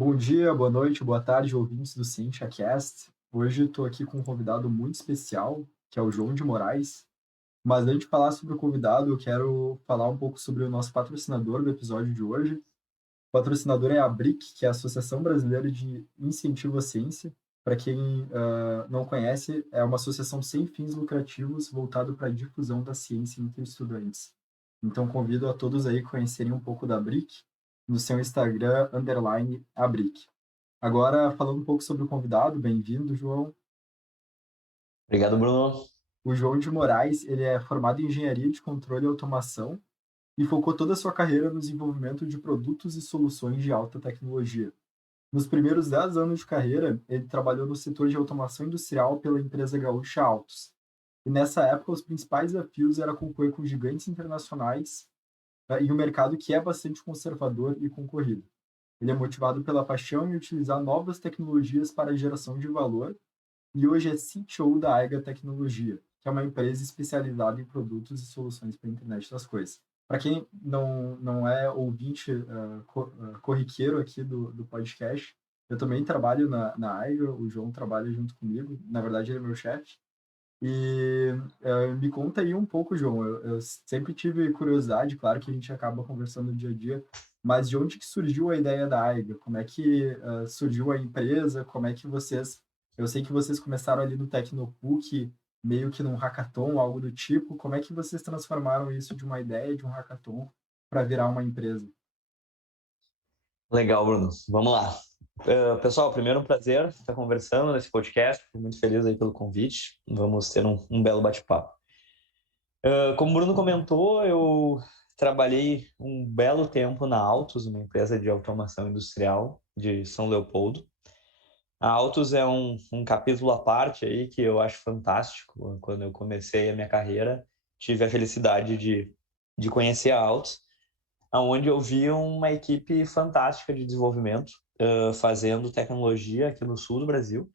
Bom dia, boa noite, boa tarde, ouvintes do CientiaCast. Hoje estou aqui com um convidado muito especial, que é o João de Moraes. Mas antes de falar sobre o convidado, eu quero falar um pouco sobre o nosso patrocinador do episódio de hoje. O patrocinador é a BRIC, que é a Associação Brasileira de Incentivo à Ciência. Para quem não conhece, é uma associação sem fins lucrativos voltada para a difusão da ciência entre estudantes. Então, convido a todos aí a conhecerem um pouco da BRIC no seu Instagram, _abric. Agora, falando um pouco sobre o convidado, bem-vindo, João. Obrigado, Bruno. O João de Moraes, ele é formado em Engenharia de Controle e Automação e focou toda a sua carreira no desenvolvimento de produtos e soluções de alta tecnologia. Nos primeiros 10 anos de carreira, ele trabalhou no setor de automação industrial pela empresa gaúcha Autos. E nessa época, os principais desafios eram concorrer com gigantes internacionais em um mercado que é bastante conservador e concorrido. Ele é motivado pela paixão em utilizar novas tecnologias para a geração de valor e hoje é CTO da Aiga Tecnologia, que é uma empresa especializada em produtos e soluções para a internet das coisas. Para quem não é ouvinte corriqueiro aqui do podcast, eu também trabalho na Aiga, o João trabalha junto comigo, na verdade ele é meu chefe. E me conta aí um pouco, João. Eu sempre tive curiosidade, claro que a gente acaba conversando no dia a dia, mas de onde que surgiu a ideia da Aiga? Como é que surgiu a empresa? Como é que vocês... Eu sei que vocês começaram ali no Tecnopuc, meio que num hackathon, algo do tipo. Como é que vocês transformaram isso de uma ideia, de um hackathon, para virar uma empresa? Legal, Bruno. Vamos lá. Pessoal, primeiro um prazer estar conversando nesse podcast. Fico muito feliz aí pelo convite. Vamos ter um belo bate-papo. Como o Bruno comentou, eu trabalhei um belo tempo na Autos, uma empresa de automação industrial de São Leopoldo. A Autos é um capítulo à parte aí que eu acho fantástico. Quando eu comecei a minha carreira, tive a felicidade de conhecer a Autos, onde eu vi uma equipe fantástica de desenvolvimento, fazendo tecnologia aqui no sul do Brasil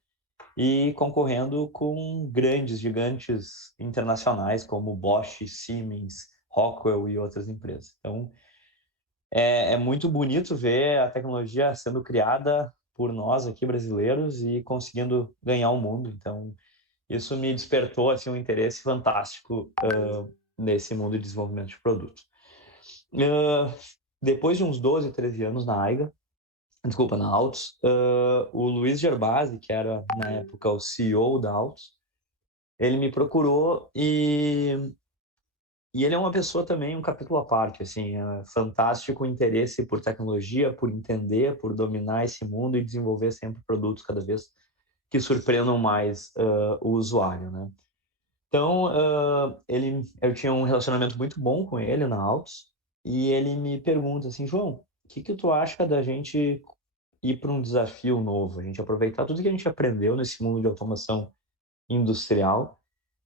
e concorrendo com grandes, gigantes internacionais como Bosch, Siemens, Rockwell e outras empresas. Então, é muito bonito ver a tecnologia sendo criada por nós aqui brasileiros e conseguindo ganhar o mundo. Então, isso me despertou assim, um interesse fantástico nesse mundo de desenvolvimento de produtos. Uh, Depois de uns 12, 13 anos na Aiga, desculpa, na Altos, o Luiz Gerbasi, que era na época o CEO da Altos, ele me procurou e ele é uma pessoa também, um capítulo à parte, assim, fantástico o interesse por tecnologia, por entender, por dominar esse mundo e desenvolver sempre produtos cada vez que surpreendam mais o usuário, né? Então, eu tinha um relacionamento muito bom com ele na Altos, e ele me pergunta assim, João, o que que tu acha da gente ir para um desafio novo, a gente aproveitar tudo que a gente aprendeu nesse mundo de automação industrial,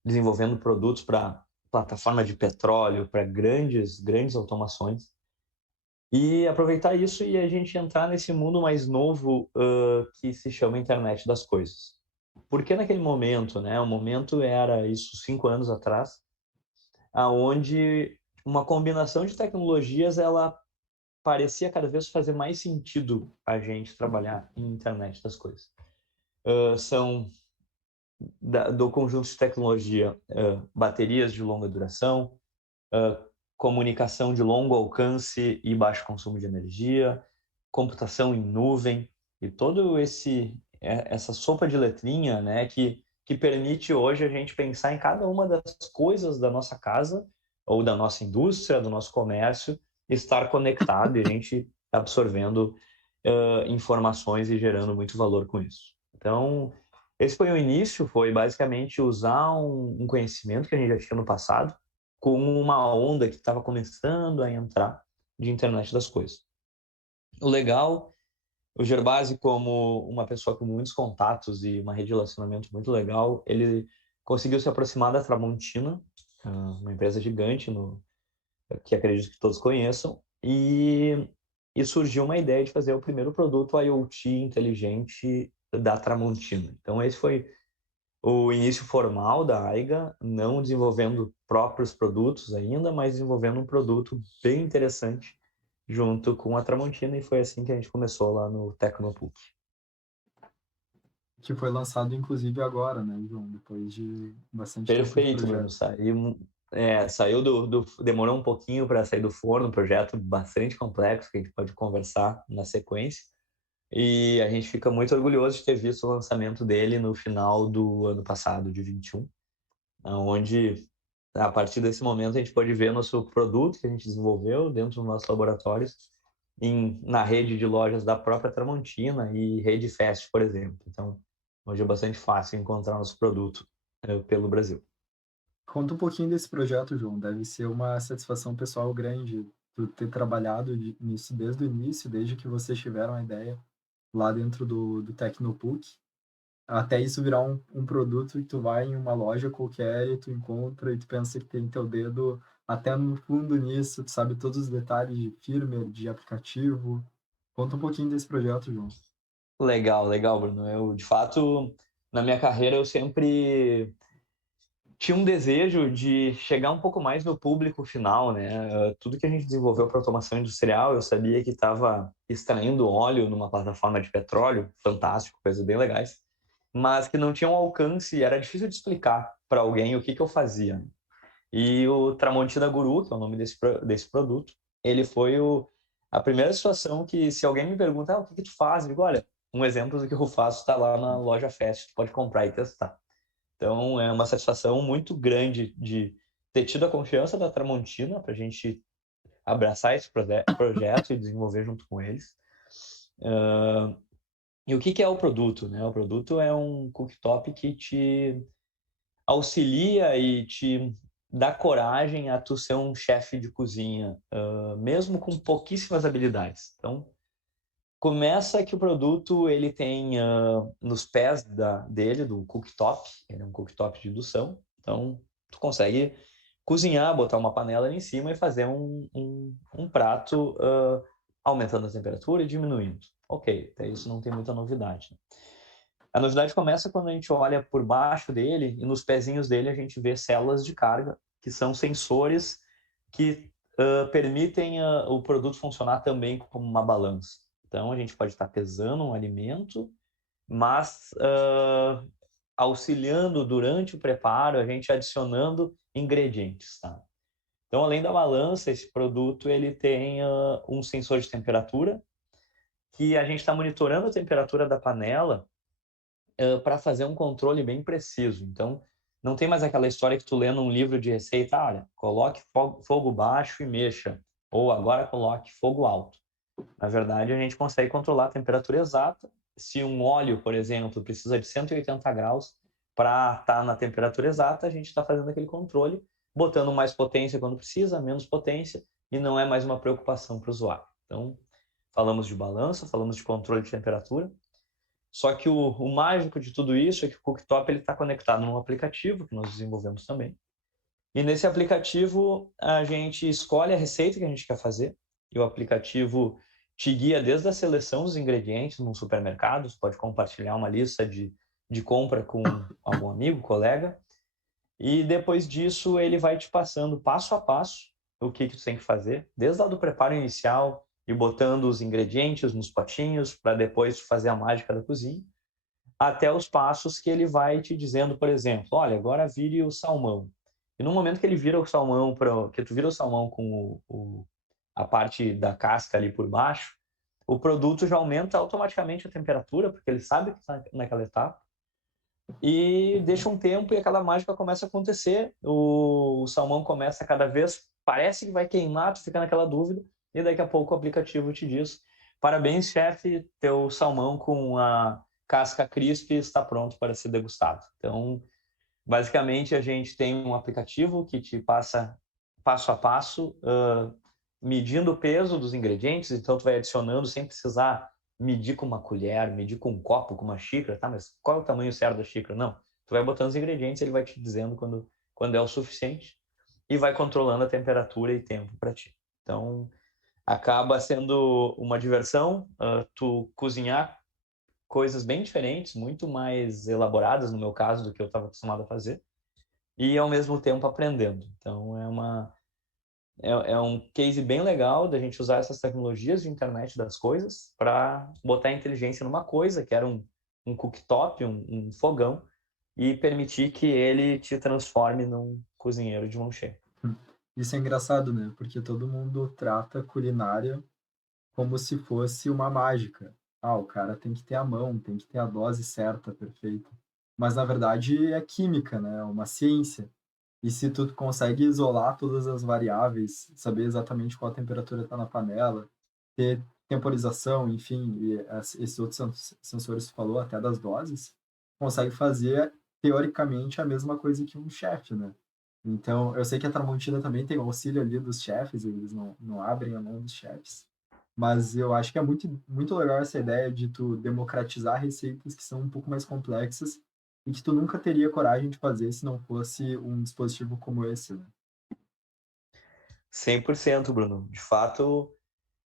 desenvolvendo produtos para plataforma de petróleo, para grandes automações, e aproveitar isso e a gente entrar nesse mundo mais novo que se chama Internet das Coisas. Porque naquele momento, né? O momento era isso 5 anos atrás, aonde uma combinação de tecnologias ela parecia cada vez fazer mais sentido a gente trabalhar em internet das coisas. São do conjunto de tecnologia, baterias de longa duração, comunicação de longo alcance e baixo consumo de energia, computação em nuvem e todo essa sopa de letrinha, né, que permite hoje a gente pensar em cada uma das coisas da nossa casa ou da nossa indústria, do nosso comércio, estar conectado e a gente absorvendo informações e gerando muito valor com isso. Então, esse foi o início, foi basicamente usar um conhecimento que a gente já tinha no passado com uma onda que estava começando a entrar de internet das coisas. O legal, o Gerbasi, como uma pessoa com muitos contatos e uma rede de relacionamento muito legal, ele conseguiu se aproximar da Tramontina, uma empresa gigante que acredito que todos conheçam, e surgiu uma ideia de fazer o primeiro produto IoT inteligente da Tramontina. Então esse foi o início formal da Aiga, não desenvolvendo próprios produtos ainda, mas desenvolvendo um produto bem interessante junto com a Tramontina, e foi assim que a gente começou lá no Tecnopuc. Que foi lançado inclusive agora, né, João? Depois de bastante tempo de Perfeito, Bruno. projeto. Saiu demorou um pouquinho para sair do forno, um projeto bastante complexo que a gente pode conversar na sequência. E a gente fica muito orgulhoso de ter visto o lançamento dele no final do ano passado, de 21, onde a partir desse momento a gente pode ver nosso produto que a gente desenvolveu dentro dos nossos laboratórios na rede de lojas da própria Tramontina e Rede Fest, por exemplo. Então, hoje é bastante fácil encontrar nosso produto pelo Brasil. Conta um pouquinho desse projeto, João. Deve ser uma satisfação pessoal grande tu ter trabalhado nisso desde o início, desde que vocês tiveram a ideia lá dentro do Tecnopuc, até isso virar um produto que tu vai em uma loja qualquer e tu encontra e tu pensa que tem teu dedo até no fundo nisso, tu sabe todos os detalhes de firmware, de aplicativo. Conta um pouquinho desse projeto, João. Legal, legal, Bruno. Eu, de fato, na minha carreira, eu sempre tinha um desejo de chegar um pouco mais no público final, né? Tudo que a gente desenvolveu para automação industrial, eu sabia que estava extraindo óleo numa plataforma de petróleo, fantástico, coisas bem legais, mas que não tinha um alcance, era difícil de explicar para alguém o que eu fazia. E o Tramontina Guru, que é o nome desse produto, ele foi a primeira situação que, se alguém me pergunta, o que tu faz? Eu digo, olha, um exemplo do que eu faço está lá na loja Fest, tu pode comprar e testar. Então, é uma satisfação muito grande de ter tido a confiança da Tramontina para a gente abraçar esse projeto e desenvolver junto com eles. E o que é o produto? Né? O produto é um cooktop que te auxilia e te dá coragem a tu ser um chefe de cozinha, mesmo com pouquíssimas habilidades. Então, começa que o produto ele tem nos pés dele, do cooktop, ele é um cooktop de indução, então tu consegue cozinhar, botar uma panela ali em cima e fazer um prato aumentando a temperatura e diminuindo. Ok, até isso não tem muita novidade. Né? A novidade começa quando a gente olha por baixo dele e nos pezinhos dele a gente vê células de carga, que são sensores que permitem o produto funcionar também como uma balança. Então a gente pode estar pesando um alimento, mas auxiliando durante o preparo, a gente adicionando ingredientes. Tá? Então, além da balança, esse produto ele tem um sensor de temperatura que a gente está monitorando a temperatura da panela para fazer um controle bem preciso. Então, não tem mais aquela história que tu lê num livro de receita, olha, coloque fogo baixo e mexa, ou agora coloque fogo alto. Na verdade, a gente consegue controlar a temperatura exata. Se um óleo, por exemplo, precisa de 180 graus para estar na temperatura exata, a gente está fazendo aquele controle, botando mais potência quando precisa, menos potência, e não é mais uma preocupação para o usuário. Então, falamos de balança, falamos de controle de temperatura, só que o mágico de tudo isso é que o cooktop está conectado num aplicativo que nós desenvolvemos também. E nesse aplicativo a gente escolhe a receita que a gente quer fazer e o aplicativo te guia desde a seleção dos ingredientes num supermercado. Você pode compartilhar uma lista de compra com algum amigo, colega. E depois disso ele vai te passando passo a passo o que tu tem que fazer, desde lá do preparo inicial e botando os ingredientes nos potinhos para depois fazer a mágica da cozinha, até os passos que ele vai te dizendo, por exemplo, olha, agora vire o salmão. E no momento que ele vira o salmão, que tu vira o salmão com a parte da casca ali por baixo, o produto já aumenta automaticamente a temperatura, porque ele sabe que está naquela etapa, e deixa um tempo e aquela mágica começa a acontecer, o salmão começa cada vez, parece que vai queimar, tu fica naquela dúvida, e daqui a pouco o aplicativo te diz, parabéns, chefe, teu salmão com a casca crisp está pronto para ser degustado. Então, basicamente, a gente tem um aplicativo que te passa passo a passo, medindo o peso dos ingredientes, então tu vai adicionando sem precisar medir com uma colher, medir com um copo, com uma xícara, tá? Mas qual é o tamanho certo da xícara? Não. Tu vai botando os ingredientes, ele vai te dizendo quando é o suficiente e vai controlando a temperatura e tempo para ti. Então, acaba sendo uma diversão tu cozinhar coisas bem diferentes, muito mais elaboradas, no meu caso, do que eu estava acostumado a fazer, e ao mesmo tempo aprendendo. Então, é é um case bem legal da gente usar essas tecnologias de internet das coisas para botar a inteligência numa coisa, que era um cooktop, um fogão, e permitir que ele te transforme num cozinheiro de mão cheia. Isso é engraçado, né? Porque todo mundo trata culinária como se fosse uma mágica. Ah, o cara tem que ter a mão, tem que ter a dose certa, perfeita. Mas na verdade é química, né? É uma ciência. E se tu consegue isolar todas as variáveis, saber exatamente qual a temperatura está na panela, ter temporização, enfim, e esses outros sensores que tu falou, até das doses, consegue fazer teoricamente a mesma coisa que um chefe, né? Então, eu sei que a Tramontina também tem o auxílio ali dos chefes, eles não abrem a mão dos chefes, mas eu acho que é muito legal essa ideia de tu democratizar receitas que são um pouco mais complexas e que tu nunca teria coragem de fazer se não fosse um dispositivo como esse, né? 100%, Bruno. De fato,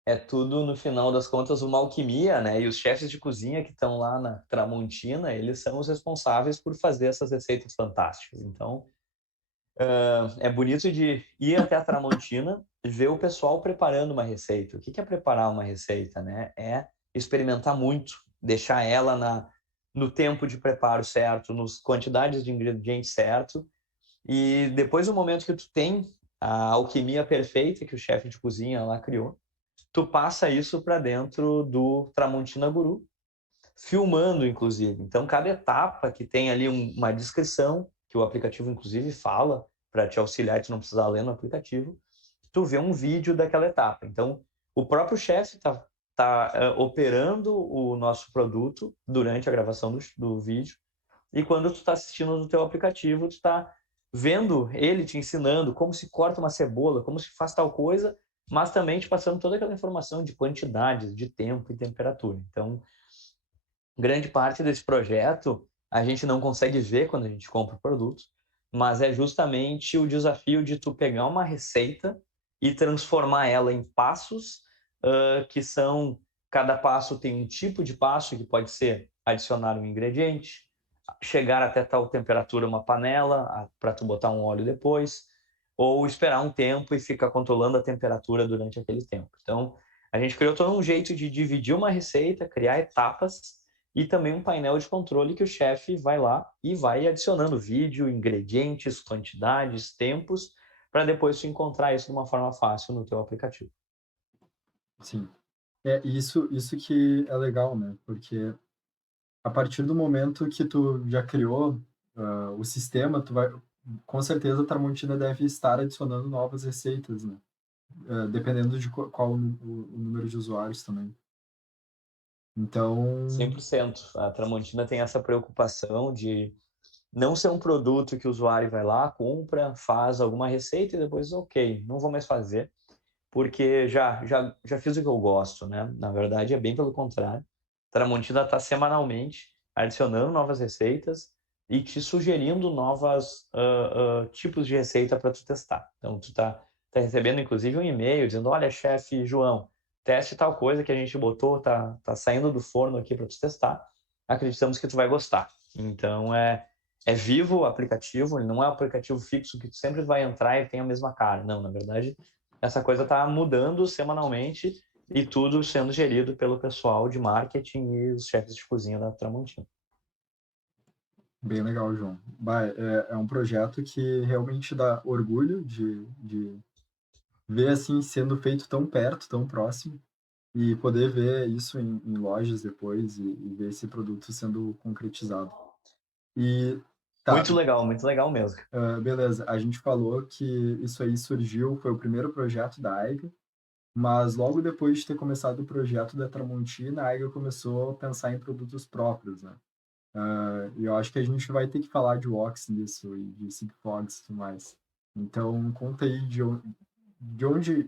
é tudo, no final das contas, uma alquimia, né? E os chefes de cozinha que estão lá na Tramontina, eles são os responsáveis por fazer essas receitas fantásticas. Então, é bonito de ir até a Tramontina e ver o pessoal preparando uma receita. O que é preparar uma receita, né? É experimentar muito, deixar ela no tempo de preparo certo, nas quantidades de ingredientes certo, e depois do momento que tu tem a alquimia perfeita que o chefe de cozinha lá criou, tu passa isso para dentro do Tramontina Guru, filmando, inclusive. Então, cada etapa que tem ali uma descrição, que o aplicativo, inclusive, fala, para te auxiliar e tu não precisar ler no aplicativo, tu vê um vídeo daquela etapa. Então, o próprio chefe tá operando o nosso produto durante a gravação do vídeo, e quando tu está assistindo no teu aplicativo, tu está vendo ele te ensinando como se corta uma cebola, como se faz tal coisa, mas também te passando toda aquela informação de quantidades, de tempo e temperatura. Então, grande parte desse projeto a gente não consegue ver quando a gente compra o produto, mas é justamente o desafio de tu pegar uma receita e transformar ela em passos, que são, cada passo tem um tipo de passo, que pode ser adicionar um ingrediente, chegar até tal temperatura uma panela para tu botar um óleo depois, ou esperar um tempo e ficar controlando a temperatura durante aquele tempo. Então, a gente criou todo um jeito de dividir uma receita, criar etapas e também um painel de controle que o chefe vai lá e vai adicionando vídeo, ingredientes, quantidades, tempos, para depois tu encontrar isso de uma forma fácil no teu aplicativo. Sim. É isso que é legal, né? Porque a partir do momento que tu já criou o sistema, tu vai, com certeza a Tramontina deve estar adicionando novas receitas, né? Dependendo de qual o número de usuários também. Então, 100%. A Tramontina tem essa preocupação de não ser um produto que o usuário vai lá, compra, faz alguma receita e depois, ok, não vou mais fazer, porque já fiz o que eu gosto, né? Na verdade, é bem pelo contrário. Tramontina está semanalmente adicionando novas receitas e te sugerindo novos tipos de receita para tu testar. Então, tu tá recebendo, inclusive, um e-mail dizendo, olha, chefe João, teste tal coisa que a gente botou, tá saindo do forno aqui para tu testar. Acreditamos que tu vai gostar. Então, é vivo o aplicativo, ele não é um aplicativo fixo que tu sempre vai entrar e tem a mesma cara. Não, na verdade, essa coisa está mudando semanalmente e tudo sendo gerido pelo pessoal de marketing e os chefes de cozinha da Tramontina. bem legal, João. Bah, é um projeto que realmente dá orgulho de ver assim sendo feito tão perto, tão próximo, e poder ver isso em lojas depois e ver esse produto sendo concretizado. E tá, Muito legal mesmo. beleza, a gente falou que isso aí surgiu, foi o primeiro projeto da AIGA, mas logo depois de ter começado o projeto da Tramontina, a AIGA começou a pensar em produtos próprios, né? E eu acho que a gente vai ter que falar de Wox nisso e de Sigfox e tudo mais. Então, conta aí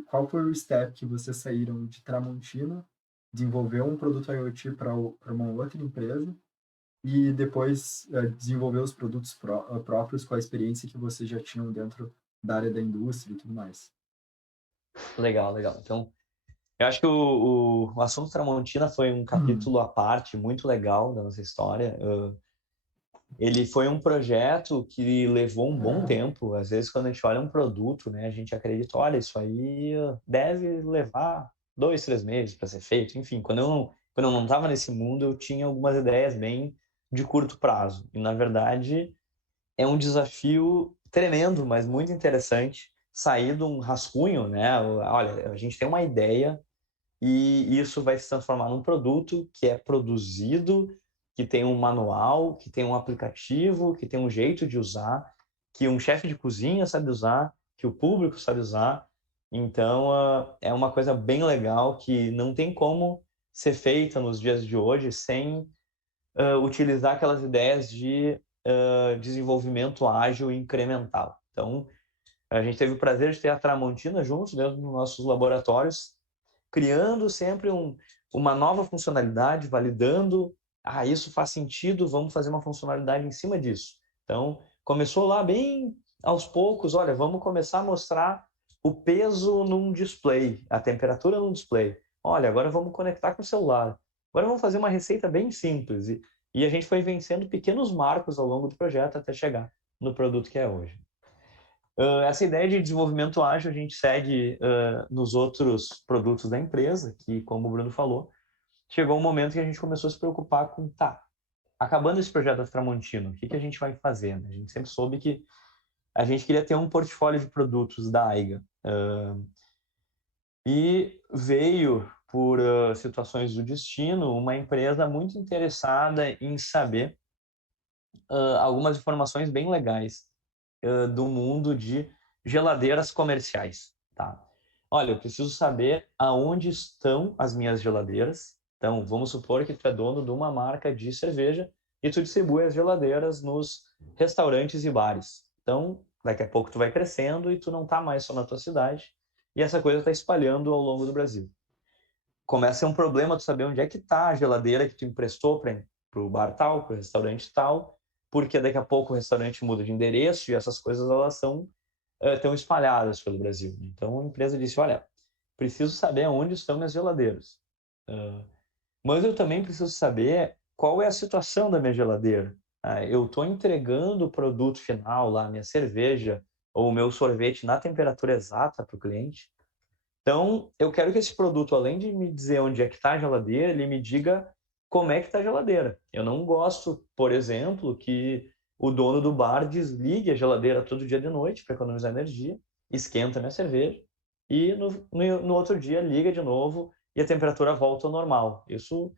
qual foi o step que vocês saíram de Tramontina, desenvolver um produto IoT para uma outra empresa e depois desenvolver os produtos próprios com a experiência que vocês já tinham dentro da área da indústria e tudo mais. Legal, legal. Então, eu acho que o assunto Tramontina foi um capítulo à parte, muito legal da nossa história. Ele foi um projeto que levou um bom tempo. Às vezes, quando a gente olha um produto, né, a gente acredita, olha, isso aí deve levar 2, 3 meses para ser feito. Enfim, quando eu não estava nesse mundo, eu tinha algumas ideias bem de curto prazo. E, na verdade, é um desafio tremendo, mas muito interessante, sair de um rascunho, né? Olha, a gente tem uma ideia e isso vai se transformar num produto que é produzido, que tem um manual, que tem um aplicativo, que tem um jeito de usar, que um chefe de cozinha sabe usar, que o público sabe usar. Então, é uma coisa bem legal que não tem como ser feita nos dias de hoje sem utilizar aquelas ideias de desenvolvimento ágil e incremental. Então, a gente teve o prazer de ter a Tramontina juntos dentro dos nossos laboratórios, criando sempre uma nova funcionalidade, validando, isso faz sentido, vamos fazer uma funcionalidade em cima disso. Então, começou lá bem aos poucos, olha, vamos começar a mostrar o peso num display, a temperatura num display. Olha, agora vamos conectar com o celular. Agora vamos fazer uma receita bem simples. E a gente foi vencendo pequenos marcos ao longo do projeto até chegar no produto que é hoje. Essa ideia de desenvolvimento ágil a gente segue nos outros produtos da empresa, que, como o Bruno falou, chegou um momento que a gente começou a se preocupar com, acabando esse projeto da Tramontina, o que a gente vai fazer? Né? A gente sempre soube que a gente queria ter um portfólio de produtos da Aiga. E veio, por situações do destino, uma empresa muito interessada em saber algumas informações bem legais do mundo de geladeiras comerciais, tá? Olha, eu preciso saber aonde estão as minhas geladeiras. Então, vamos supor que tu é dono de uma marca de cerveja e tu distribui as geladeiras nos restaurantes e bares. Então, daqui a pouco tu vai crescendo e tu não tá mais só na tua cidade e essa coisa está espalhando ao longo do Brasil. Começa a ser um problema tu saber onde é que tá a geladeira que tu emprestou para o bar tal, para o restaurante tal, porque daqui a pouco o restaurante muda de endereço e essas coisas elas são tão espalhadas pelo Brasil. Então a empresa disse, olha, preciso saber onde estão minhas geladeiras. Mas eu também preciso saber qual é a situação da minha geladeira. Eu estou entregando o produto final lá, minha cerveja ou o meu sorvete na temperatura exata para o cliente. Então, eu quero que esse produto, além de me dizer onde é que está a geladeira, ele me diga como é que está a geladeira. Eu não gosto, por exemplo, que o dono do bar desligue a geladeira todo dia de noite para economizar energia, esquenta minha cerveja e no outro dia liga de novo e a temperatura volta ao normal. Isso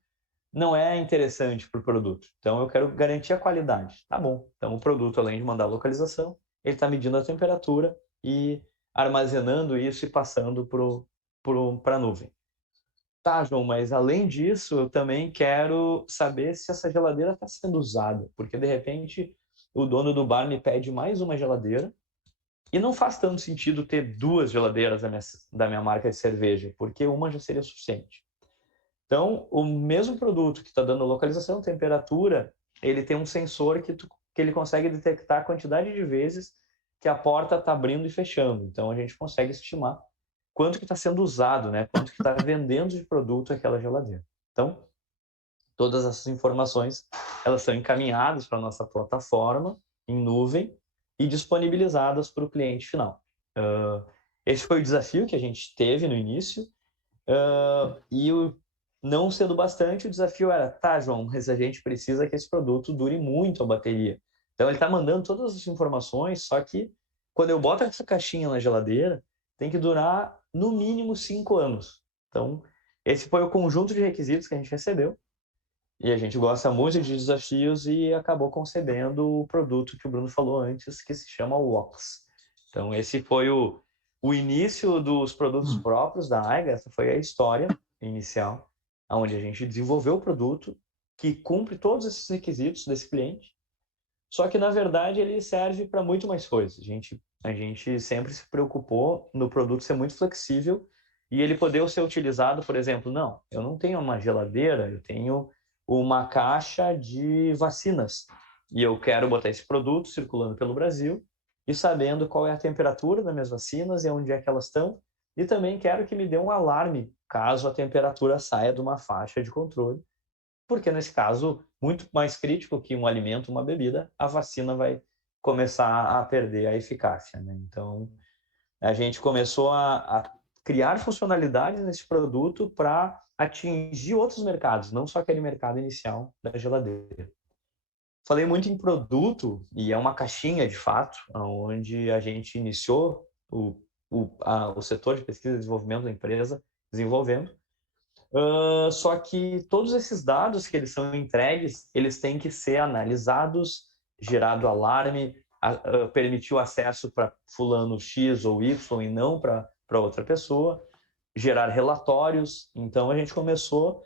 não é interessante para o produto. Então, eu quero garantir a qualidade. Tá bom. Então, o produto, além de mandar a localização, ele está medindo a temperatura e armazenando isso e passando para a nuvem. Tá, João, mas além disso, eu também quero saber se essa geladeira está sendo usada, porque de repente o dono do bar me pede mais uma geladeira e não faz tanto sentido ter duas geladeiras da minha marca de cerveja, porque uma já seria suficiente. Então, o mesmo produto que está dando localização, temperatura, ele tem um sensor que ele consegue detectar a quantidade de vezes que a porta está abrindo e fechando. Então, a gente consegue estimar quanto que está sendo usado, né? Quanto que está vendendo de produto aquela geladeira. Então, todas essas informações, elas são encaminhadas para a nossa plataforma em nuvem e disponibilizadas para o cliente final. Esse foi o desafio que a gente teve no início, e não sendo bastante, o desafio era, João, mas a gente precisa que esse produto dure muito a bateria. Então ele está mandando todas as informações, só que quando eu boto essa caixinha na geladeira, tem que durar no mínimo 5 anos. Então, esse foi o conjunto de requisitos que a gente recebeu. E a gente gosta muito de desafios e acabou concebendo o produto que o Bruno falou antes, que se chama Wox. Então, esse foi o início dos produtos próprios da Aiga, essa foi a história inicial, onde a gente desenvolveu o produto que cumpre todos esses requisitos desse cliente, só que, na verdade, ele serve para muito mais coisas. A gente sempre se preocupou no produto ser muito flexível e ele poder ser utilizado, por exemplo, não, eu não tenho uma geladeira, eu tenho uma caixa de vacinas e eu quero botar esse produto circulando pelo Brasil e sabendo qual é a temperatura das minhas vacinas e onde é que elas estão, e também quero que me dê um alarme caso a temperatura saia de uma faixa de controle porque nesse caso, muito mais crítico que um alimento, uma bebida, a vacina vai começar a perder a eficácia, né? Então, a gente começou a criar funcionalidades nesse produto para atingir outros mercados, não só aquele mercado inicial da geladeira. Falei muito em produto, e é uma caixinha de fato, onde a gente iniciou o setor de pesquisa e desenvolvimento da empresa, desenvolvendo. Só que todos esses dados que eles são entregues, eles têm que ser analisados, gerado alarme, permitir o acesso para fulano X ou Y e não para outra pessoa, gerar relatórios. Então a gente começou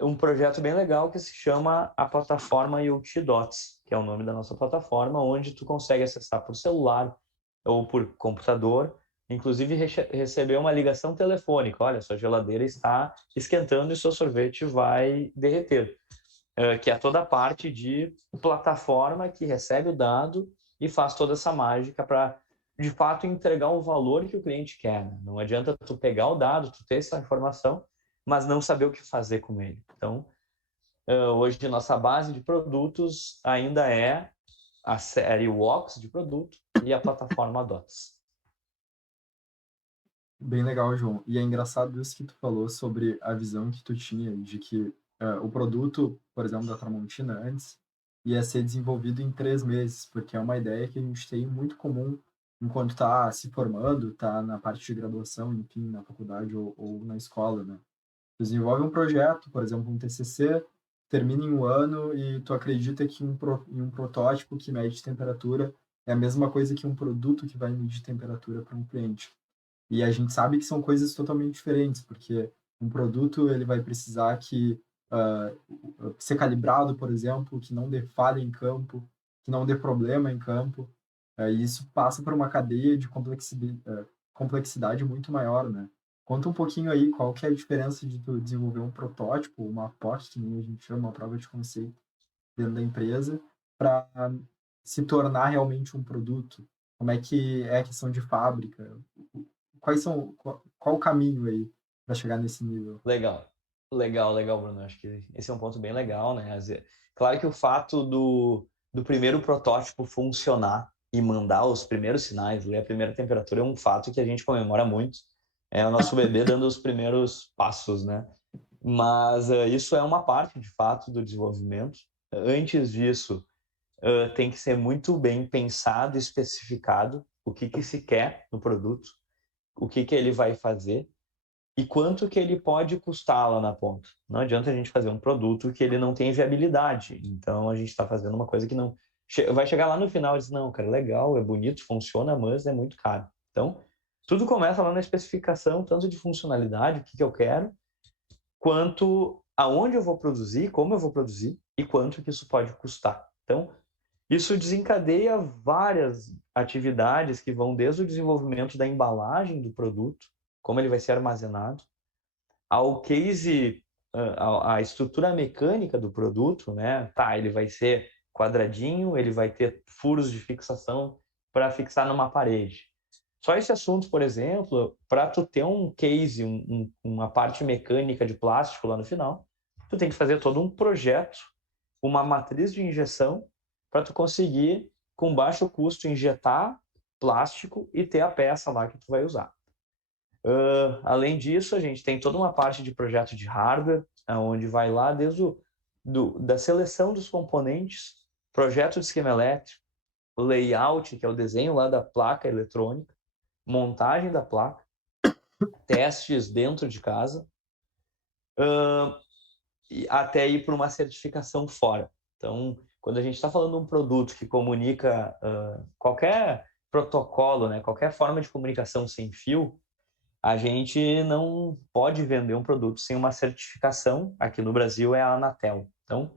um projeto bem legal que se chama a plataforma UX Dots, que é o nome da nossa plataforma, onde tu consegue acessar por celular ou por computador, inclusive receber uma ligação telefônica. Olha, sua geladeira está esquentando e seu sorvete vai derreter. Que é toda a parte de plataforma que recebe o dado e faz toda essa mágica para, de fato, entregar o valor que o cliente quer. Né? Não adianta tu pegar o dado, tu ter essa informação, mas não saber o que fazer com ele. Então, hoje nossa base de produtos ainda é a série Wox de produto e a plataforma Dots. Bem legal, João. E é engraçado isso que tu falou sobre a visão que tu tinha de que o produto, por exemplo, da Tramontina antes, ia ser desenvolvido em 3 meses, porque é uma ideia que a gente tem muito comum enquanto está se formando, está na parte de graduação, enfim, na faculdade ou na escola, né? Tu desenvolve um projeto, por exemplo, um TCC, termina em um ano e tu acredita que em um protótipo que mede temperatura é a mesma coisa que um produto que vai medir temperatura para um cliente. E a gente sabe que são coisas totalmente diferentes, porque um produto ele vai precisar ser calibrado, por exemplo, que não dê falha em campo, que não dê problema em campo. E isso passa por uma cadeia de complexidade muito maior, né? Conta um pouquinho aí qual que é a diferença de tu desenvolver um protótipo, uma POC, que nem a gente chama, uma prova de conceito, dentro da empresa, para se tornar realmente um produto. Como é que é a questão de fábrica? Qual o caminho aí para chegar nesse nível? Legal, legal, Bruno. Acho que esse é um ponto bem legal, né? Claro que o fato do primeiro protótipo funcionar e mandar os primeiros sinais, ler a primeira temperatura, é um fato que a gente comemora muito. É o nosso bebê dando os primeiros passos, né? Mas isso é uma parte, de fato, do desenvolvimento. Antes disso, tem que ser muito bem pensado e especificado o que se quer no produto, o que ele vai fazer e quanto que ele pode custar lá na ponta. Não adianta a gente fazer um produto que ele não tem viabilidade. Então, a gente está fazendo uma coisa que não... Vai chegar lá no final e diz, não, cara, legal, é bonito, funciona, mas é muito caro. Então, tudo começa lá na especificação, tanto de funcionalidade, o que eu quero, quanto aonde eu vou produzir, como eu vou produzir e quanto que isso pode custar. Então, isso desencadeia várias atividades que vão desde o desenvolvimento da embalagem do produto, como ele vai ser armazenado, ao case, a estrutura mecânica do produto, né? Tá, ele vai ser quadradinho, ele vai ter furos de fixação para fixar numa parede. Só esse assunto, por exemplo, para tu ter um case, uma parte mecânica de plástico lá no final, tu tem que fazer todo um projeto, uma matriz de injeção, para tu conseguir, com baixo custo, injetar plástico e ter a peça lá que tu vai usar. Além disso, a gente tem toda uma parte de projeto de hardware, onde vai lá desde da seleção dos componentes, projeto de esquema elétrico, layout, que é o desenho lá da placa eletrônica, montagem da placa, testes dentro de casa, e até ir para uma certificação fora. Então, quando a gente está falando de um produto que comunica qualquer protocolo, né, qualquer forma de comunicação sem fio, a gente não pode vender um produto sem uma certificação. Aqui no Brasil é a Anatel. Então,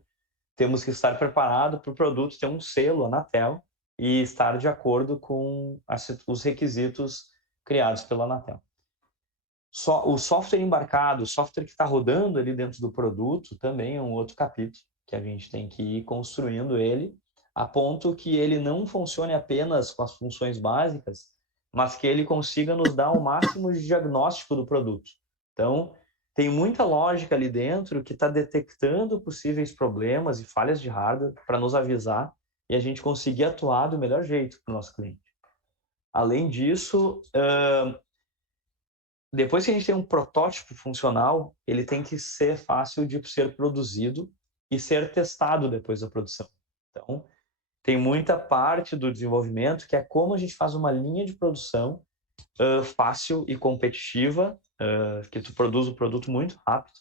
temos que estar preparado para o produto ter um selo Anatel e estar de acordo com os requisitos criados pela Anatel. O software embarcado, o software que está rodando ali dentro do produto, também é um outro capítulo que a gente tem que ir construindo ele, a ponto que ele não funcione apenas com as funções básicas, mas que ele consiga nos dar o máximo de diagnóstico do produto. Então, tem muita lógica ali dentro que está detectando possíveis problemas e falhas de hardware para nos avisar e a gente conseguir atuar do melhor jeito para o nosso cliente. Além disso, depois que a gente tem um protótipo funcional, ele tem que ser fácil de ser produzido e ser testado depois da produção. Então, tem muita parte do desenvolvimento que é como a gente faz uma linha de produção fácil e competitiva, que tu produz o produto muito rápido.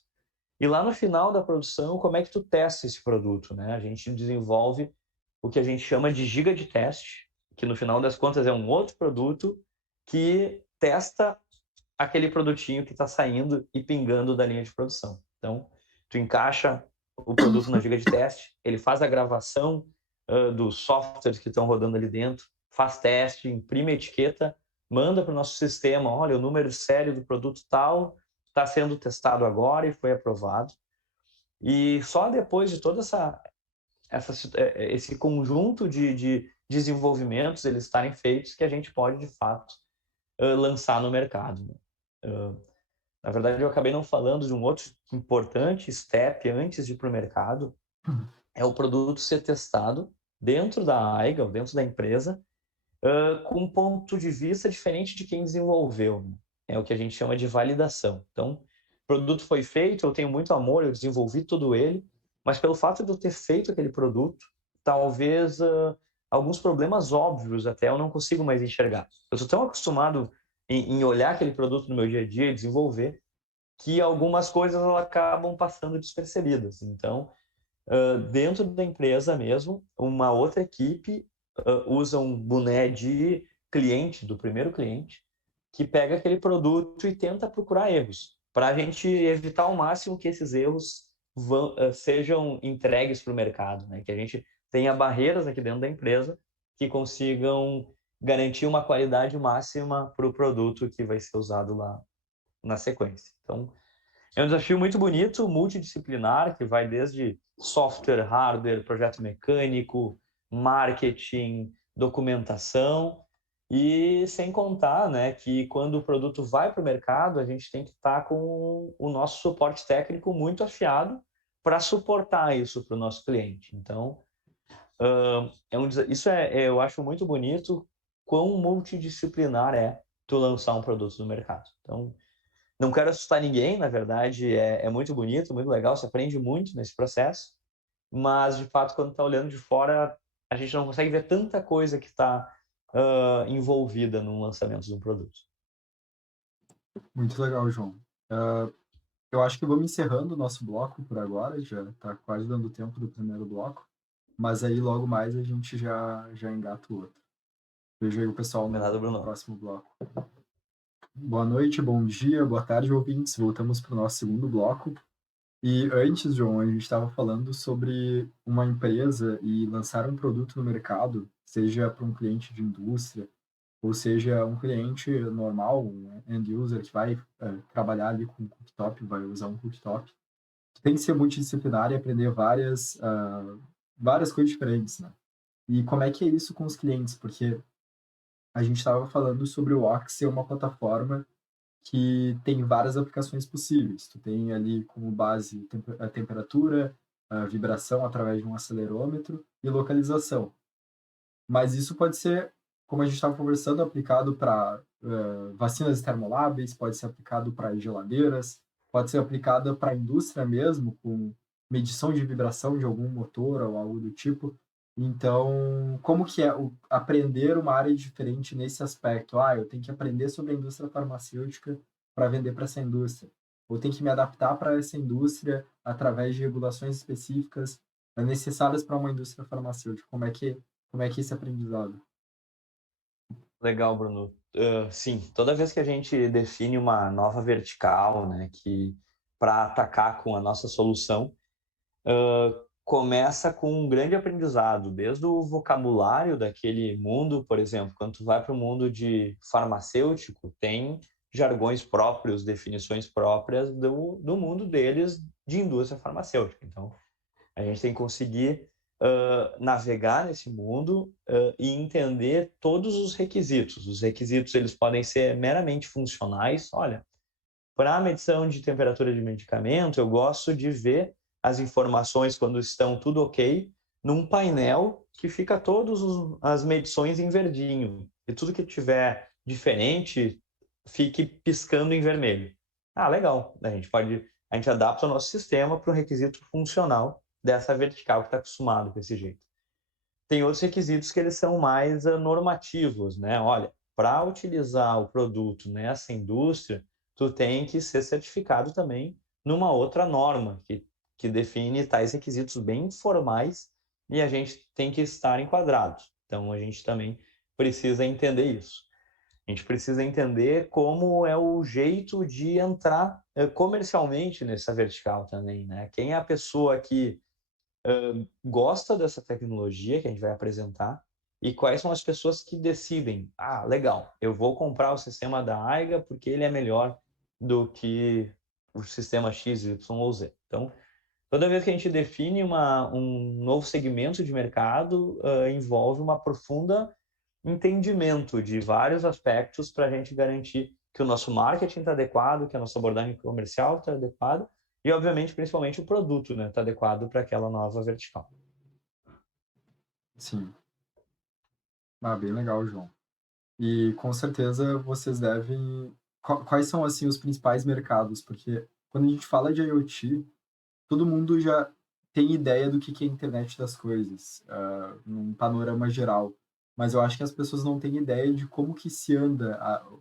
E lá no final da produção, como é que tu testa esse produto, né? A gente desenvolve o que a gente chama de giga de teste, que no final das contas é um outro produto que testa aquele produtinho que está saindo e pingando da linha de produção. Então, tu encaixa o produto na giga de teste, ele faz a gravação dos softwares que estão rodando ali dentro, faz teste, imprime a etiqueta, manda para o nosso sistema, olha, o número sério do produto tal está sendo testado agora e foi aprovado. E só depois de todo esse conjunto de desenvolvimentos eles estarem feitos que a gente pode, de fato, lançar no mercado. Na verdade, eu acabei não falando de um outro importante step antes de ir para o mercado, é o produto ser testado dentro da AIGA, ou dentro da empresa, com um ponto de vista diferente de quem desenvolveu. Né? É o que a gente chama de validação. Então, o produto foi feito, eu tenho muito amor, eu desenvolvi todo ele, mas pelo fato de eu ter feito aquele produto, talvez alguns problemas óbvios até eu não consigo mais enxergar. Eu estou tão acostumado em olhar aquele produto no meu dia a dia e desenvolver, que algumas coisas acabam passando despercebidas. Então, dentro da empresa mesmo, uma outra equipe usa um boné de cliente, do primeiro cliente, que pega aquele produto e tenta procurar erros, para a gente evitar ao máximo que esses erros sejam entregues para o mercado, né? Que a gente tenha barreiras aqui dentro da empresa que consigam garantir uma qualidade máxima para o produto que vai ser usado lá na sequência. Então, é um desafio muito bonito, multidisciplinar, que vai desde software, hardware, projeto mecânico, marketing, documentação, e sem contar, né, que quando o produto vai para o mercado, a gente tem que estar com o nosso suporte técnico muito afiado para suportar isso para o nosso cliente. Então, eu acho muito bonito quão multidisciplinar é tu lançar um produto no mercado. Então, não quero assustar ninguém, na verdade, é muito bonito, muito legal, se aprende muito nesse processo, mas, de fato, quando está olhando de fora, a gente não consegue ver tanta coisa que está envolvida no lançamento de um produto. Muito legal, João. Eu acho que vamos encerrando o nosso bloco por agora, já está quase dando tempo do primeiro bloco, mas aí logo mais a gente já engata o outro. Vejo aí o pessoal Combinado, no Bruno? próximo bloco. Boa noite, bom dia, boa tarde, ouvintes. Voltamos para o nosso segundo bloco. E antes, João, a gente estava falando sobre uma empresa e lançar um produto no mercado, seja para um cliente de indústria, ou seja, um cliente normal, um end user que vai trabalhar ali com cooktop, vai usar um cooktop. Tem que ser multidisciplinar e aprender várias coisas diferentes, né? E como é que é isso com os clientes? Porque a gente estava falando sobre o Ox ser uma plataforma que tem várias aplicações possíveis. Tu tem ali como base a temperatura, a vibração através de um acelerômetro e localização. Mas isso pode ser, como a gente estava conversando, aplicado para vacinas termoláveis, pode ser aplicado para geladeiras, pode ser aplicada para a indústria mesmo, com medição de vibração de algum motor ou algo do tipo. Então, como que é aprender uma área diferente nesse aspecto? Ah, eu tenho que aprender sobre a indústria farmacêutica para vender para essa indústria. Ou tenho que me adaptar para essa indústria através de regulações específicas necessárias para uma indústria farmacêutica. Como é que é esse aprendizado? Legal, Bruno. Sim, toda vez que a gente define uma nova vertical, né, que para atacar com a nossa solução, começa com um grande aprendizado, desde o vocabulário daquele mundo, por exemplo, quando tu vai para o mundo de farmacêutico, tem jargões próprios, definições próprias do mundo deles de indústria farmacêutica. Então, a gente tem que conseguir navegar nesse mundo e entender todos os requisitos. Os requisitos eles podem ser meramente funcionais. Olha, Para a medição de temperatura de medicamento, eu gosto de ver as informações quando estão tudo ok, num painel que fica todas as medições em verdinho. E tudo que tiver diferente, fique piscando em vermelho. Ah, legal. A gente adapta o nosso sistema para o requisito funcional dessa vertical que está acostumado com esse jeito. Tem outros requisitos que eles são mais normativos, né? Olha, para utilizar o produto nessa indústria, tu tem que ser certificado também numa outra norma que define tais requisitos bem formais e a gente tem que estar enquadrado. Então, a gente também precisa entender isso. A gente precisa entender como é o jeito de entrar comercialmente nessa vertical também, né? Quem é a pessoa que gosta dessa tecnologia que a gente vai apresentar e quais são as pessoas que decidem, ah, legal, eu vou comprar o sistema da Aiga porque ele é melhor do que o sistema X, Y ou Z. Então, toda vez que a gente define um novo segmento de mercado, envolve uma profunda entendimento de vários aspectos para a gente garantir que o nosso marketing está adequado, que a nossa abordagem comercial está adequada e, obviamente, principalmente o produto, né, está adequado para aquela nova vertical. Sim. Ah, bem legal, João. E com certeza vocês devem. Quais são assim os principais mercados? Porque quando a gente fala de IoT, todo mundo já tem ideia do que é a internet das coisas, num panorama geral. Mas eu acho que as pessoas não têm ideia de como que se anda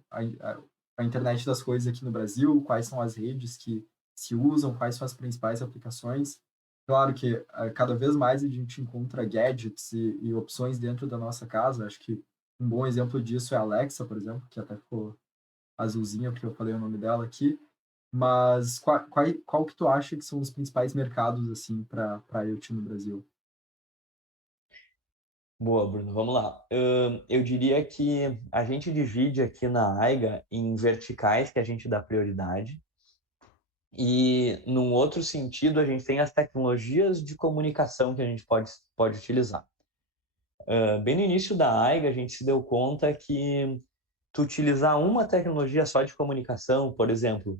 a internet das coisas aqui no Brasil, quais são as redes que se usam, quais são as principais aplicações. Claro que cada vez mais a gente encontra gadgets e opções dentro da nossa casa. Acho que um bom exemplo disso é a Alexa, por exemplo, que até ficou azulzinha porque eu falei o nome dela aqui. Mas qual que tu acha que são os principais mercados assim para IoT no Brasil? Boa, Bruno, vamos lá. Eu diria que a gente divide aqui na Aiga em verticais que a gente dá prioridade. E, num outro sentido, a gente tem as tecnologias de comunicação que a gente pode utilizar. Bem no início da Aiga, a gente se deu conta que tu utilizar uma tecnologia só de comunicação, por exemplo,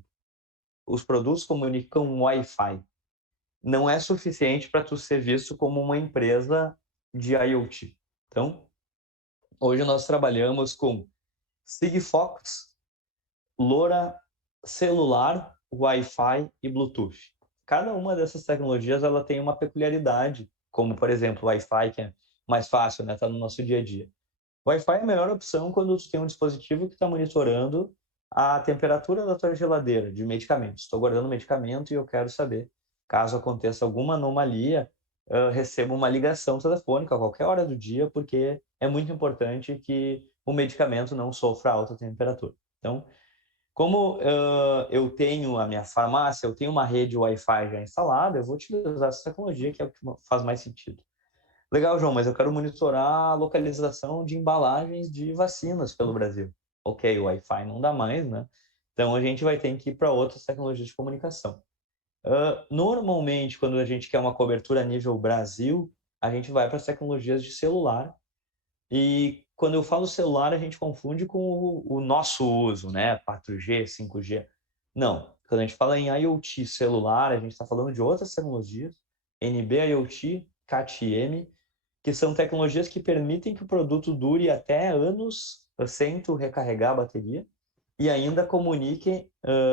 os produtos comunicam Wi-Fi, não é suficiente para tu ser visto como uma empresa de IoT. Então, hoje nós trabalhamos com Sigfox, LoRa, celular, Wi-Fi e Bluetooth. Cada uma dessas tecnologias ela tem uma peculiaridade, como por exemplo o Wi-Fi, que é mais fácil, né, tá no nosso dia a dia. O Wi-Fi é a melhor opção quando tu tem um dispositivo que está monitorando a temperatura da tua geladeira de medicamentos. Estou guardando medicamento e eu quero saber, caso aconteça alguma anomalia, eu recebo uma ligação telefônica a qualquer hora do dia, porque é muito importante que o medicamento não sofra alta temperatura. Então, como eu tenho a minha farmácia, eu tenho uma rede Wi-Fi já instalada, eu vou utilizar essa tecnologia que é o que faz mais sentido. Legal, João, mas eu quero monitorar a localização de embalagens de vacinas pelo Brasil. Ok, o Wi-Fi não dá mais, né? Então a gente vai ter que ir para outras tecnologias de comunicação. Normalmente, quando a gente quer uma cobertura a nível Brasil, a gente vai para as tecnologias de celular. E quando eu falo celular, a gente confunde com o nosso uso, né? 4G, 5G. Não, quando a gente fala em IoT celular, a gente está falando de outras tecnologias, NB-IoT, CAT-M, que são tecnologias que permitem que o produto dure até anos sem tu recarregar a bateria e ainda comunique,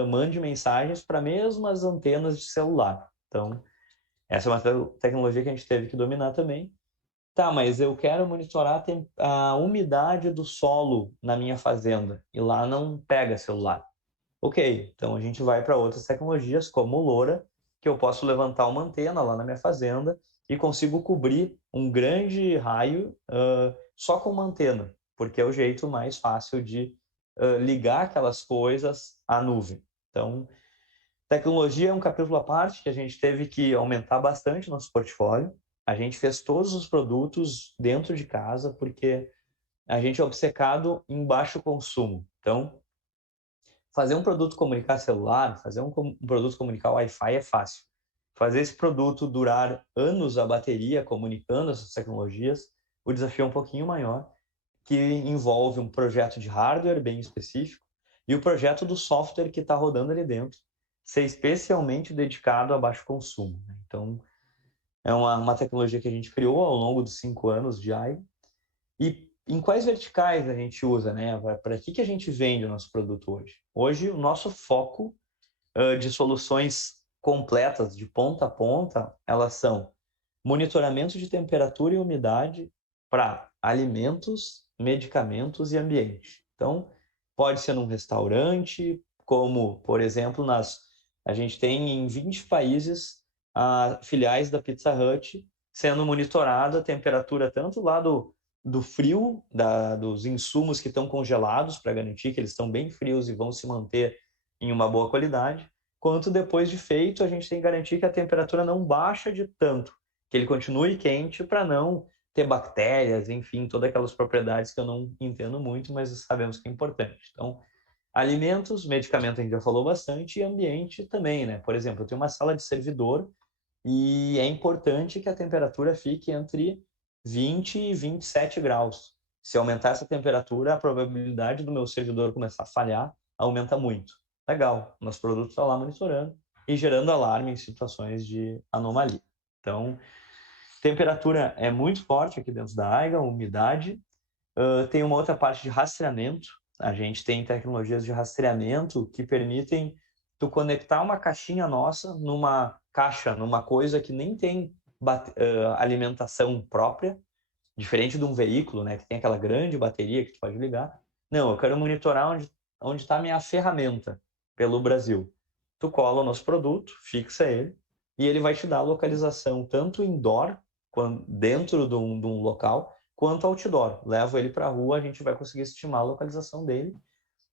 mande mensagens para mesmo as antenas de celular. Então, essa é uma tecnologia que a gente teve que dominar também. Tá, mas eu quero monitorar a umidade do solo na minha fazenda e lá não pega celular. Ok, então a gente vai para outras tecnologias como o LoRa, que eu posso levantar uma antena lá na minha fazenda e consigo cobrir um grande raio só com uma antena, porque é o jeito mais fácil de ligar aquelas coisas à nuvem. Então, tecnologia é um capítulo à parte que a gente teve que aumentar bastante nosso portfólio. A gente fez todos os produtos dentro de casa porque a gente é obcecado em baixo consumo. Então, fazer um produto comunicar celular, fazer um produto comunicar Wi-Fi é fácil. Fazer esse produto durar anos a bateria comunicando essas tecnologias, o desafio é um pouquinho maior, que envolve um projeto de hardware bem específico e o projeto do software que está rodando ali dentro ser especialmente dedicado a baixo consumo, né? Então, é uma tecnologia que a gente criou ao longo dos 5 anos de AI. E em quais verticais a gente usa, né? Para que a gente vende o nosso produto hoje? Hoje, o nosso foco de soluções completas, de ponta a ponta, elas são monitoramento de temperatura e umidade para alimentos, medicamentos e ambiente. Então, pode ser num restaurante, como, por exemplo, a gente tem em 20 países filiais da Pizza Hut sendo monitorada a temperatura tanto lá do frio, dos insumos que estão congelados para garantir que eles estão bem frios e vão se manter em uma boa qualidade, quanto depois de feito a gente tem que garantir que a temperatura não baixa de tanto, que ele continue quente para não ter bactérias, enfim, todas aquelas propriedades que eu não entendo muito, mas sabemos que é importante. Então, alimentos, medicamento a gente já falou bastante, e ambiente também, né? Por exemplo, eu tenho uma sala de servidor e é importante que a temperatura fique entre 20 e 27 graus. Se aumentar essa temperatura, a probabilidade do meu servidor começar a falhar aumenta muito. Legal, nosso produto está lá monitorando e gerando alarme em situações de anomalia. Então, temperatura é muito forte aqui dentro da Aiga, umidade. Tem uma outra parte de rastreamento. A gente tem tecnologias de rastreamento que permitem tu conectar uma caixinha nossa numa caixa, numa coisa que nem tem alimentação própria, diferente de um veículo, né, que tem aquela grande bateria que tu pode ligar. Não, eu quero monitorar onde está a minha ferramenta pelo Brasil. Tu cola o nosso produto, fixa ele, e ele vai te dar a localização tanto indoor, dentro de um local, quanto outdoor. Levo ele para a rua, a gente vai conseguir estimar a localização dele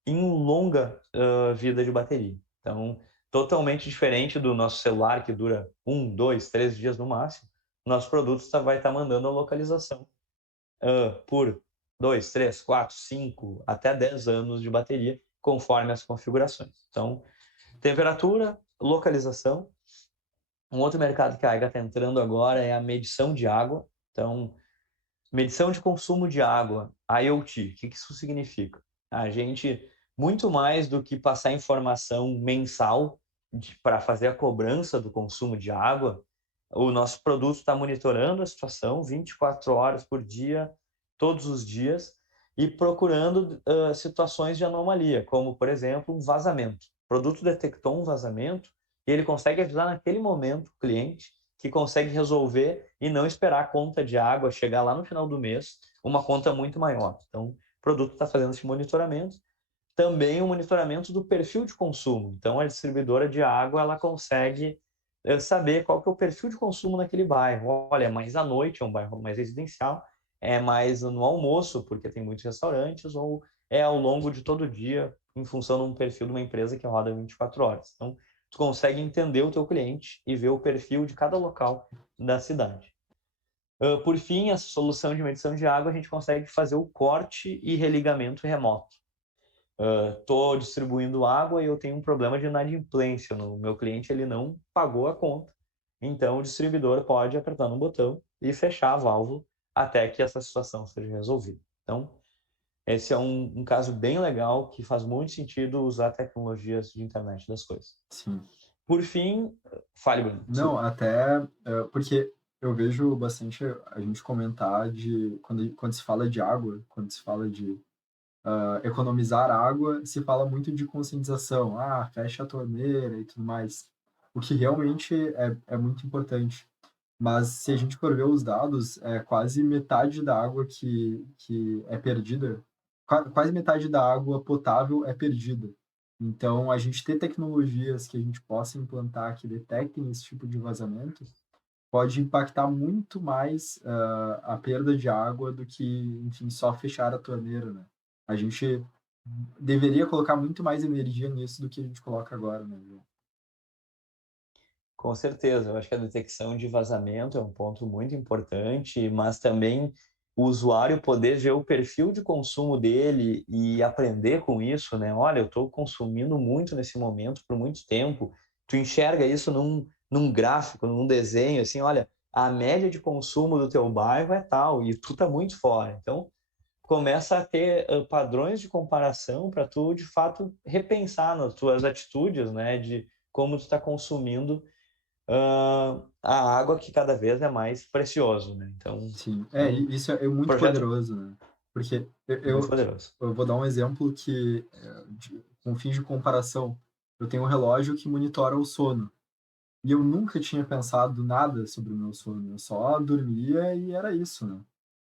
em longa vida de bateria. Então, totalmente diferente do nosso celular, que dura 1, 2, 3 dias no máximo, nosso produto vai estar mandando a localização por 2, 3, 4, 5, até 10 anos de bateria, conforme as configurações. Então, temperatura, localização. Um outro mercado que a Aiga está entrando agora é a medição de água. Então, medição de consumo de água, IoT. O que isso significa? A gente, muito mais do que passar informação mensal para fazer a cobrança do consumo de água, o nosso produto está monitorando a situação 24 horas por dia, todos os dias, e procurando situações de anomalia, como, por exemplo, um vazamento. O produto detectou um vazamento e ele consegue avisar naquele momento o cliente, que consegue resolver e não esperar a conta de água chegar lá no final do mês, uma conta muito maior. Então, o produto está fazendo esse monitoramento. Também o monitoramento do perfil de consumo. Então, a distribuidora de água ela consegue saber qual que é o perfil de consumo naquele bairro. Olha, é mais à noite, é um bairro mais residencial, é mais no almoço, porque tem muitos restaurantes, ou é ao longo de todo o dia, em função de um perfil de uma empresa que roda 24 horas. Então, tu consegue entender o teu cliente e ver o perfil de cada local da cidade. Por fim, a solução de medição de água, a gente consegue fazer o corte e religamento remoto. Estou distribuindo água e eu tenho um problema de inadimplência. O meu cliente ele não pagou a conta. Então, o distribuidor pode apertar no botão e fechar a válvula até que essa situação seja resolvida. Então, esse é um caso bem legal que faz muito sentido usar tecnologias de internet das coisas. Sim. Por fim, fale, Bruno. Não, até porque eu vejo bastante a gente comentar de quando se fala de água, quando se fala de economizar água, se fala muito de conscientização, fecha a torneira e tudo mais, o que realmente é muito importante. Mas se a gente for ver os dados, quase metade da água que é perdida, quase metade da água potável é perdida. Então, a gente ter tecnologias que a gente possa implantar que detectem esse tipo de vazamento pode impactar muito mais a perda de água do que, enfim, só fechar a torneira, né? A gente deveria colocar muito mais energia nisso do que a gente coloca agora, né, João? Com certeza, eu acho que a detecção de vazamento é um ponto muito importante, mas também o usuário poder ver o perfil de consumo dele e aprender com isso, né? Olha, eu estou consumindo muito nesse momento por muito tempo. Tu enxerga isso num gráfico, num desenho, assim, olha, a média de consumo do teu bairro é tal e tu tá muito fora. Então, começa a ter padrões de comparação para tu, de fato, repensar nas tuas atitudes, né, de como tu está consumindo a água, que cada vez é mais precioso, né? Então, Sim, é um isso é muito projeto poderoso, né? Porque muito poderoso. eu vou dar um exemplo que, com fins de comparação, eu tenho um relógio que monitora o sono. E eu nunca tinha pensado nada sobre o meu sono. Eu só dormia e era isso, né?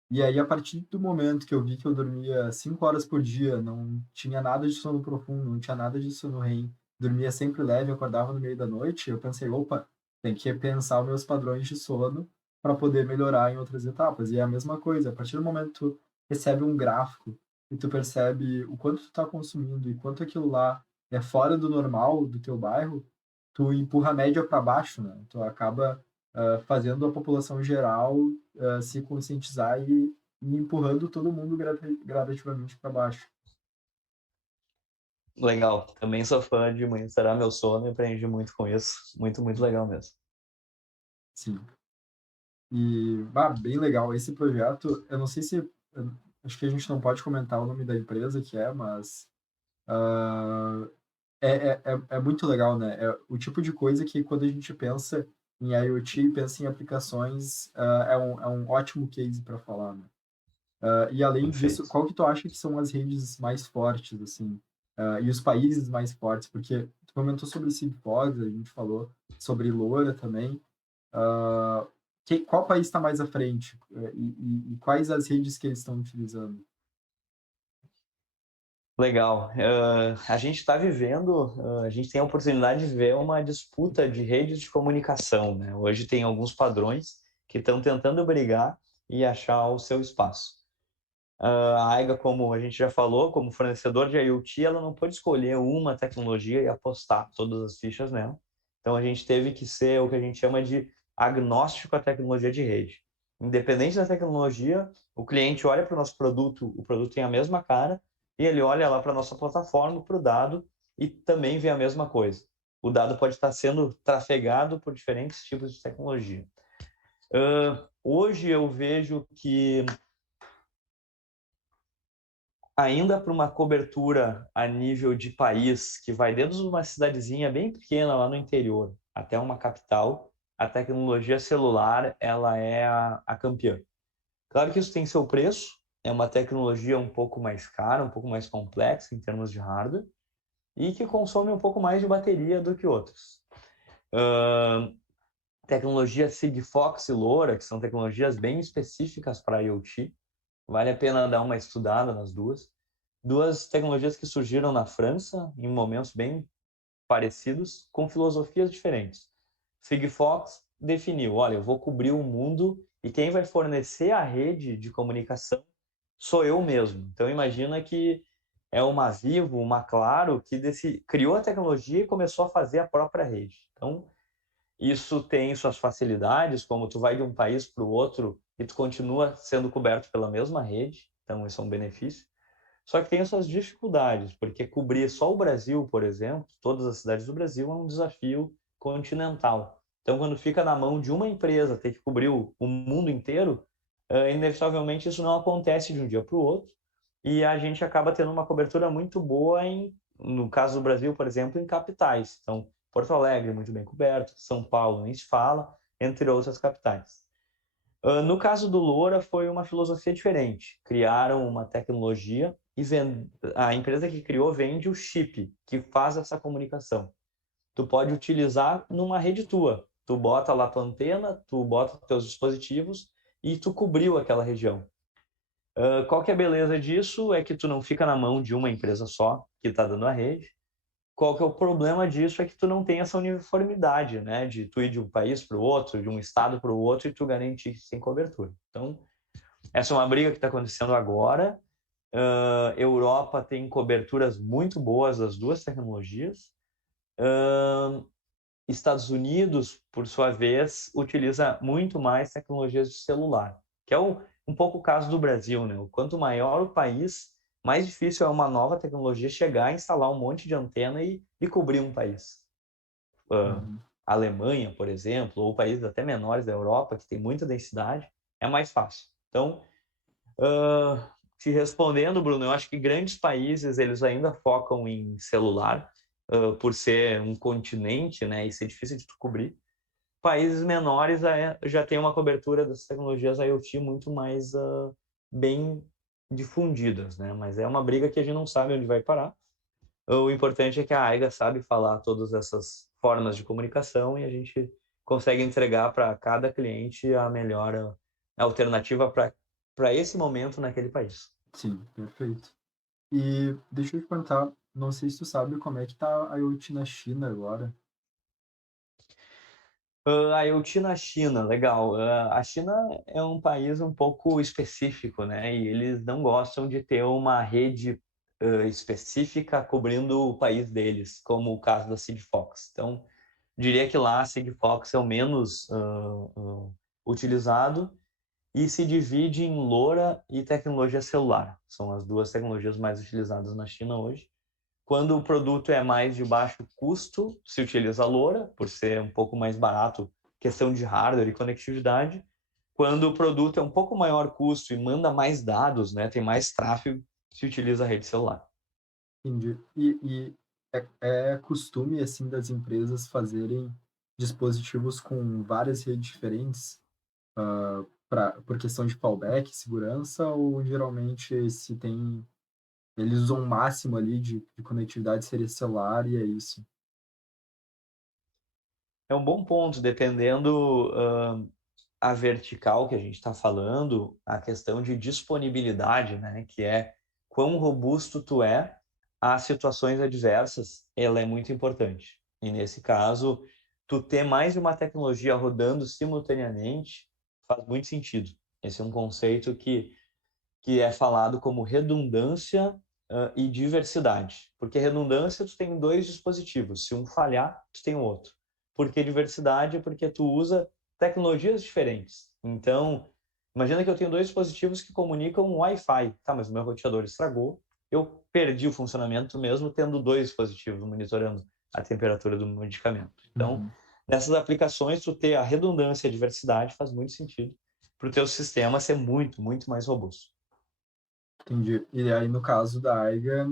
E aí, a partir do momento que eu vi que eu dormia 5 horas por dia, não tinha nada de sono profundo, não tinha nada de sono REM, dormia sempre leve, acordava no meio da noite, eu pensei, opa, tem que repensar os meus padrões de sono para poder melhorar em outras etapas. E é a mesma coisa, a partir do momento que tu recebe um gráfico e tu percebe o quanto tu está consumindo e quanto aquilo lá é fora do normal do teu bairro, tu empurra a média para baixo, né? Tu acaba fazendo a população geral se conscientizar e empurrando todo mundo gradativamente para baixo. Legal. Também sou fã de monitorar meu sono e aprendi muito com isso. Muito, muito legal mesmo. Sim. E, bem legal. Esse projeto, eu não sei se. Acho que a gente não pode comentar o nome da empresa que é, mas ah, é muito legal, né? É o tipo de coisa que quando a gente pensa em IoT, pensa em aplicações, é um ótimo case para falar, né? E além disso, Perfeito. qual que tu acha que são as redes mais fortes, assim, e os países mais fortes? Porque tu comentou sobre Sigfox, a gente falou sobre LoRa também. Ah, qual país está mais à frente? E quais as redes que eles estão utilizando? Legal. A gente está vivendo, a gente tem a oportunidade de ver uma disputa de redes de comunicação, né? Hoje tem alguns padrões que estão tentando brigar e achar o seu espaço. A Aiga, como a gente já falou, como fornecedor de IoT, ela não pode escolher uma tecnologia e apostar todas as fichas nela. Então a gente teve que ser o que a gente chama de agnóstico à tecnologia de rede. Independente da tecnologia, o cliente olha para o nosso produto, o produto tem a mesma cara, e ele olha lá para a nossa plataforma, para o dado, e também vê a mesma coisa. O dado pode estar sendo trafegado por diferentes tipos de tecnologia. Hoje eu vejo que ainda para uma cobertura a nível de país, que vai desde uma cidadezinha bem pequena lá no interior até uma capital, a tecnologia celular ela é a campeã. Claro que isso tem seu preço, é uma tecnologia um pouco mais cara, um pouco mais complexa em termos de hardware, e que consome um pouco mais de bateria do que outras. Tecnologia Sigfox e LoRa, que são tecnologias bem específicas para IoT, vale a pena dar uma estudada nas duas. Duas tecnologias que surgiram na França em momentos bem parecidos, com filosofias diferentes. Sigfox definiu, olha, eu vou cobrir o mundo e quem vai fornecer a rede de comunicação sou eu mesmo. Então imagina que é uma Vivo, uma Claro, que criou a tecnologia e começou a fazer a própria rede. Então isso tem suas facilidades, como tu vai de um país para o outro e tu continua sendo coberto pela mesma rede, então isso é um benefício. Só que tem as suas dificuldades, porque cobrir só o Brasil, por exemplo, todas as cidades do Brasil, é um desafio continental. Então, quando fica na mão de uma empresa ter que cobrir o mundo inteiro, inevitavelmente isso não acontece de um dia para o outro, e a gente acaba tendo uma cobertura muito boa no caso do Brasil, por exemplo, em capitais. Então, Porto Alegre muito bem coberto, São Paulo nem se fala, entre outras capitais. No caso do LoRa, foi uma filosofia diferente. Criaram uma tecnologia e a empresa que criou vende o chip que faz essa comunicação. Tu pode utilizar numa rede tua. Tu bota lá tua antena, tu bota teus dispositivos e tu cobriu aquela região. Qual que é a beleza disso? É que tu não fica na mão de uma empresa só que está dando a rede. Qual que é o problema disso? É que tu não tem essa uniformidade, né? De tu ir de um país para o outro, de um estado para o outro e tu garantir que tem cobertura. Então, essa é uma briga que está acontecendo agora. Europa tem coberturas muito boas das duas tecnologias. Estados Unidos, por sua vez, utiliza muito mais tecnologias de celular, que é um pouco o caso do Brasil, né? O quanto maior o país, mais difícil é uma nova tecnologia chegar, instalar um monte de antena e cobrir um país. Uhum. A Alemanha, por exemplo, ou países até menores da Europa, que tem muita densidade, é mais fácil. Então, te respondendo, Bruno, eu acho que grandes países eles ainda focam em celular, por ser um continente, né, e ser difícil de tu cobrir. Países menores já tem uma cobertura das tecnologias IoT muito mais bem difundidas, né? Mas é uma briga que a gente não sabe onde vai parar. O importante é que a Aiga sabe falar todas essas formas de comunicação e a gente consegue entregar para cada cliente a melhor alternativa para esse momento naquele país. Sim, perfeito. E deixa eu te perguntar, não sei se tu sabe como é que tá a IoT na China agora. A IoT na China, legal. A China é um país um pouco específico, né? E eles não gostam de ter uma rede específica cobrindo o país deles, como o caso da Sigfox. Então, diria que lá a Sigfox é o menos utilizado e se divide em LoRa e tecnologia celular. São as duas tecnologias mais utilizadas na China hoje. Quando o produto é mais de baixo custo, se utiliza a LoRa, por ser um pouco mais barato, questão de hardware e conectividade. Quando o produto é um pouco maior custo e manda mais dados, né, tem mais tráfego, se utiliza a rede celular. Entendi. E é costume, assim, das empresas fazerem dispositivos com várias redes diferentes, por questão de fallback, segurança, ou geralmente se tem, eles usam o máximo ali de conectividade seria celular e é isso? É um bom ponto, dependendo a vertical que a gente está falando, a questão de disponibilidade, né, que é quão robusto tu é a situações adversas, ela é muito importante. E nesse caso, tu ter mais de uma tecnologia rodando simultaneamente faz muito sentido. Esse é um conceito que é falado como redundância e diversidade. Porque redundância, tu tem dois dispositivos. Se um falhar, tu tem o outro. Por que diversidade? Porque tu usa tecnologias diferentes. Então, imagina que eu tenho dois dispositivos que comunicam Wi-Fi. Tá, mas o meu roteador estragou. Eu perdi o funcionamento mesmo tendo dois dispositivos monitorando a temperatura do medicamento. Então, Uhum. nessas aplicações, tu ter a redundância e a diversidade faz muito sentido para o teu sistema ser muito, muito mais robusto. Entendi. E aí, no caso da Aiga,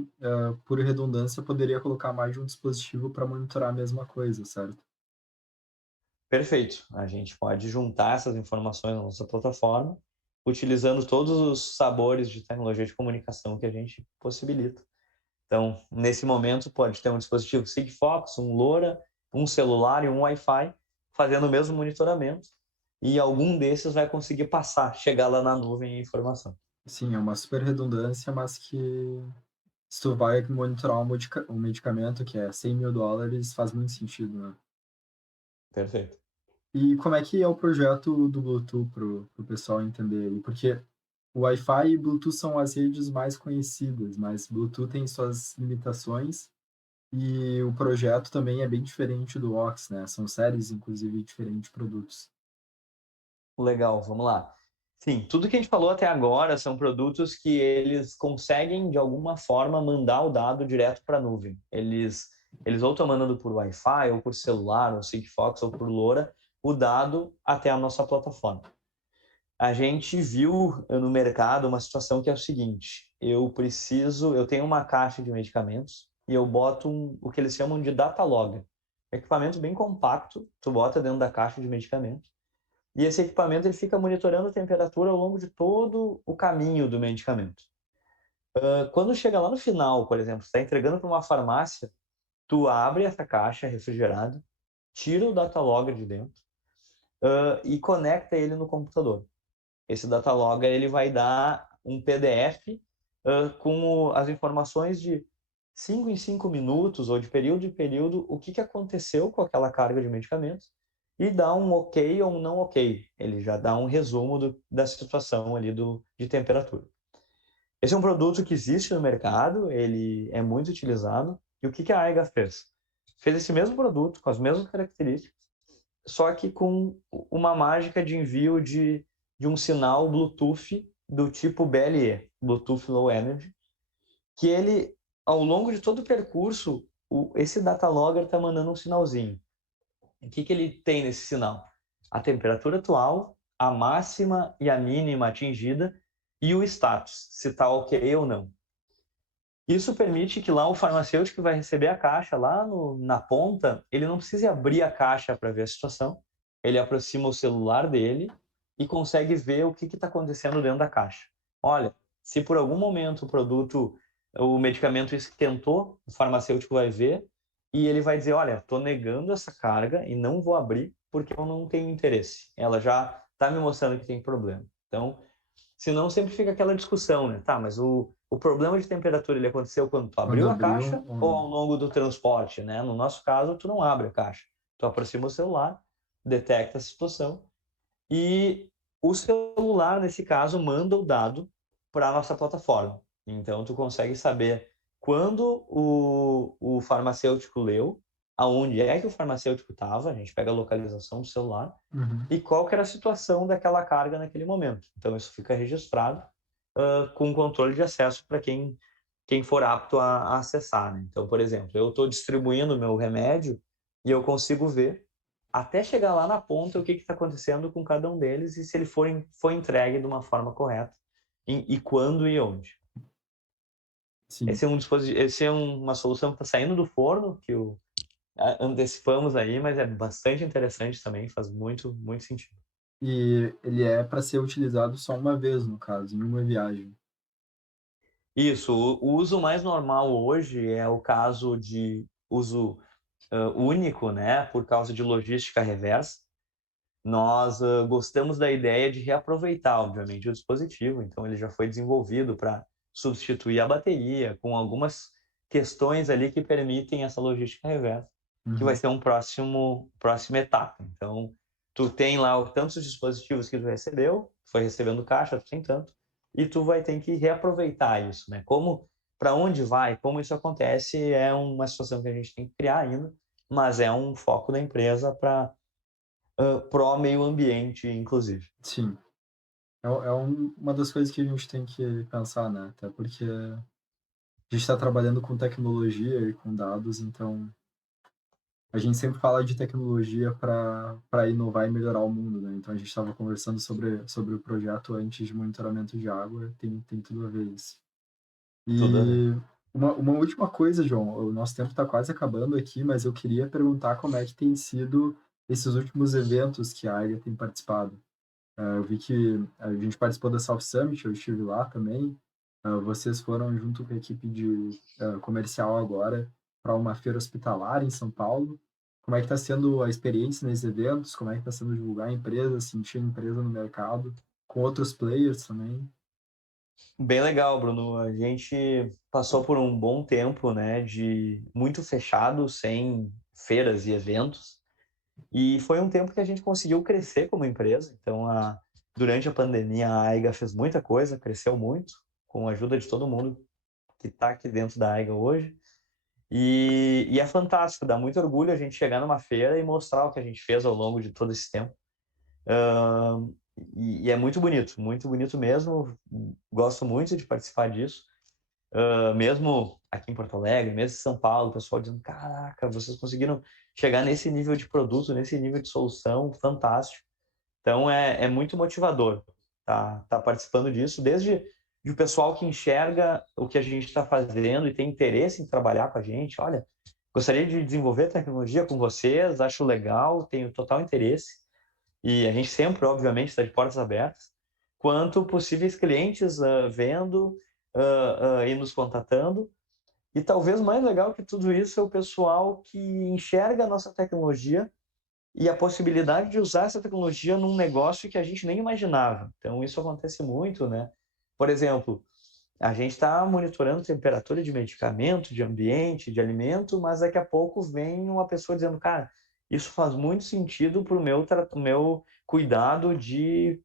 por redundância, poderia colocar mais de um dispositivo para monitorar a mesma coisa, certo? Perfeito. A gente pode juntar essas informações na nossa plataforma, utilizando todos os sabores de tecnologia de comunicação que a gente possibilita. Então, nesse momento, pode ter um dispositivo Sigfox, um LoRa, um celular e um Wi-Fi, fazendo o mesmo monitoramento, e algum desses vai conseguir passar, chegar lá na nuvem a informação. Sim, é uma super redundância, mas que se tu vai monitorar um medicamento que é $100.000, faz muito sentido, né? Perfeito. E como é que é o projeto do Bluetooth pro pessoal entender aí? Porque o Wi-Fi e Bluetooth são as redes mais conhecidas, mas Bluetooth tem suas limitações e o projeto também é bem diferente do Ox, né? São séries, inclusive, diferentes de produtos. Legal, vamos lá. Sim, tudo que a gente falou até agora são produtos que eles conseguem, de alguma forma, mandar o dado direto para a nuvem. Eles ou estão mandando por Wi-Fi, ou por celular, ou Sigfox, ou por LoRa, o dado até a nossa plataforma. A gente viu no mercado uma situação que é o seguinte: eu tenho uma caixa de medicamentos e eu boto o que eles chamam de data logger. Equipamento bem compacto, tu bota dentro da caixa de medicamento e esse equipamento ele fica monitorando a temperatura ao longo de todo o caminho do medicamento. Quando chega lá no final, por exemplo, está entregando para uma farmácia, tu abre essa caixa refrigerada, tira o data logger de dentro e conecta ele no computador. Esse data logger ele vai dar um PDF com as informações de 5 em 5 minutos ou de período em período o que aconteceu com aquela carga de medicamentos e dá um ok ou um não ok. Ele já dá um resumo da situação ali de temperatura. Esse é um produto que existe no mercado, ele é muito utilizado. E o que a Aiga fez? Fez esse mesmo produto, com as mesmas características, só que com uma mágica de envio de um sinal Bluetooth do tipo BLE, Bluetooth Low Energy, que ele, ao longo de todo o percurso, esse data logger está mandando um sinalzinho. O que ele tem nesse sinal? A temperatura atual, a máxima e a mínima atingida e o status, se está ok ou não. Isso permite que lá o farmacêutico vai receber a caixa lá na ponta, ele não precisa abrir a caixa para ver a situação, ele aproxima o celular dele e consegue ver o que está acontecendo dentro da caixa. Olha, se por algum momento o medicamento esquentou, o farmacêutico vai ver e ele vai dizer, olha, estou negando essa carga e não vou abrir porque eu não tenho interesse. Ela já está me mostrando que tem problema. Então, senão sempre fica aquela discussão, né? Tá, mas o problema de temperatura ele aconteceu quando tu Quando abriu a abriu caixa ou ou não. ao longo do transporte, né? No nosso caso, tu não abre a caixa. Tu aproxima o celular, detecta a situação e o celular, nesse caso, manda o dado para a nossa plataforma. Então, tu consegue saber quando o farmacêutico leu, aonde é que o farmacêutico estava, a gente pega a localização do celular, Uhum. e qual que era a situação daquela carga naquele momento. Então, isso fica registrado com controle de acesso para quem for apto a acessar. Né? Então, por exemplo, eu estou distribuindo o meu remédio e eu consigo ver até chegar lá na ponta o que está acontecendo com cada um deles e se ele foi entregue de uma forma correta e quando e onde. Sim. Esse é uma solução que está saindo do forno, que antecipamos aí, mas é bastante interessante também, faz muito, muito sentido. E ele é para ser utilizado só uma vez, no caso, em uma viagem. Isso, o uso mais normal hoje é o caso de uso único, né, por causa de logística reversa. Nós gostamos da ideia de reaproveitar, obviamente, o dispositivo, então ele já foi desenvolvido para substituir a bateria, com algumas questões ali que permitem essa logística reversa, que vai Uhum. ser próxima etapa. Então, tu tem lá tantos dispositivos que tu recebeu, foi recebendo caixa, tu tem tanto, e tu vai ter que reaproveitar isso, né? Para onde vai, como isso acontece, é uma situação que a gente tem que criar ainda, mas é um foco da empresa para pró meio ambiente, inclusive. Sim. Uma das coisas que a gente tem que pensar, né? Até porque a gente está trabalhando com tecnologia e com dados, então a gente sempre fala de tecnologia para inovar e melhorar o mundo, né? Então a gente estava conversando sobre o projeto antes de monitoramento de água, tem tudo a ver isso. Tudo a ver. E uma última coisa, João, o nosso tempo está quase acabando aqui, mas eu queria perguntar como é que tem sido esses últimos eventos que a AIGA tem participado. Eu vi que a gente participou da South Summit, eu estive lá também. Vocês foram junto com a equipe de comercial agora para uma feira hospitalar em São Paulo. Como é que está sendo a experiência nesses eventos? Como é que está sendo divulgar a empresa, sentir a empresa no mercado, com outros players também? Bem legal, Bruno. A gente passou por um bom tempo, né, de muito fechado, sem feiras e eventos, e foi um tempo que a gente conseguiu crescer como empresa. Então, durante a pandemia, a AIGA fez muita coisa, cresceu muito, com a ajuda de todo mundo que está aqui dentro da AIGA hoje. E é fantástico, dá muito orgulho a gente chegar numa feira e mostrar o que a gente fez ao longo de todo esse tempo. E é muito bonito mesmo. Gosto muito de participar disso. Mesmo aqui em Porto Alegre, mesmo em São Paulo, o pessoal dizendo: caraca, vocês conseguiram chegar nesse nível de produto, nesse nível de solução, fantástico. Então é muito motivador tá participando disso, desde o pessoal que enxerga o que a gente está fazendo e tem interesse em trabalhar com a gente. Olha, gostaria de desenvolver tecnologia com vocês, acho legal, tenho total interesse e a gente sempre, obviamente, está de portas abertas, quanto possíveis clientes vendo e nos contatando. E talvez mais legal que tudo isso é o pessoal que enxerga a nossa tecnologia e a possibilidade de usar essa tecnologia num negócio que a gente nem imaginava. Então, isso acontece muito, né? Por exemplo, a gente está monitorando temperatura de medicamento, de ambiente, de alimento, mas daqui a pouco vem uma pessoa dizendo, cara, isso faz muito sentido para o meu cuidado de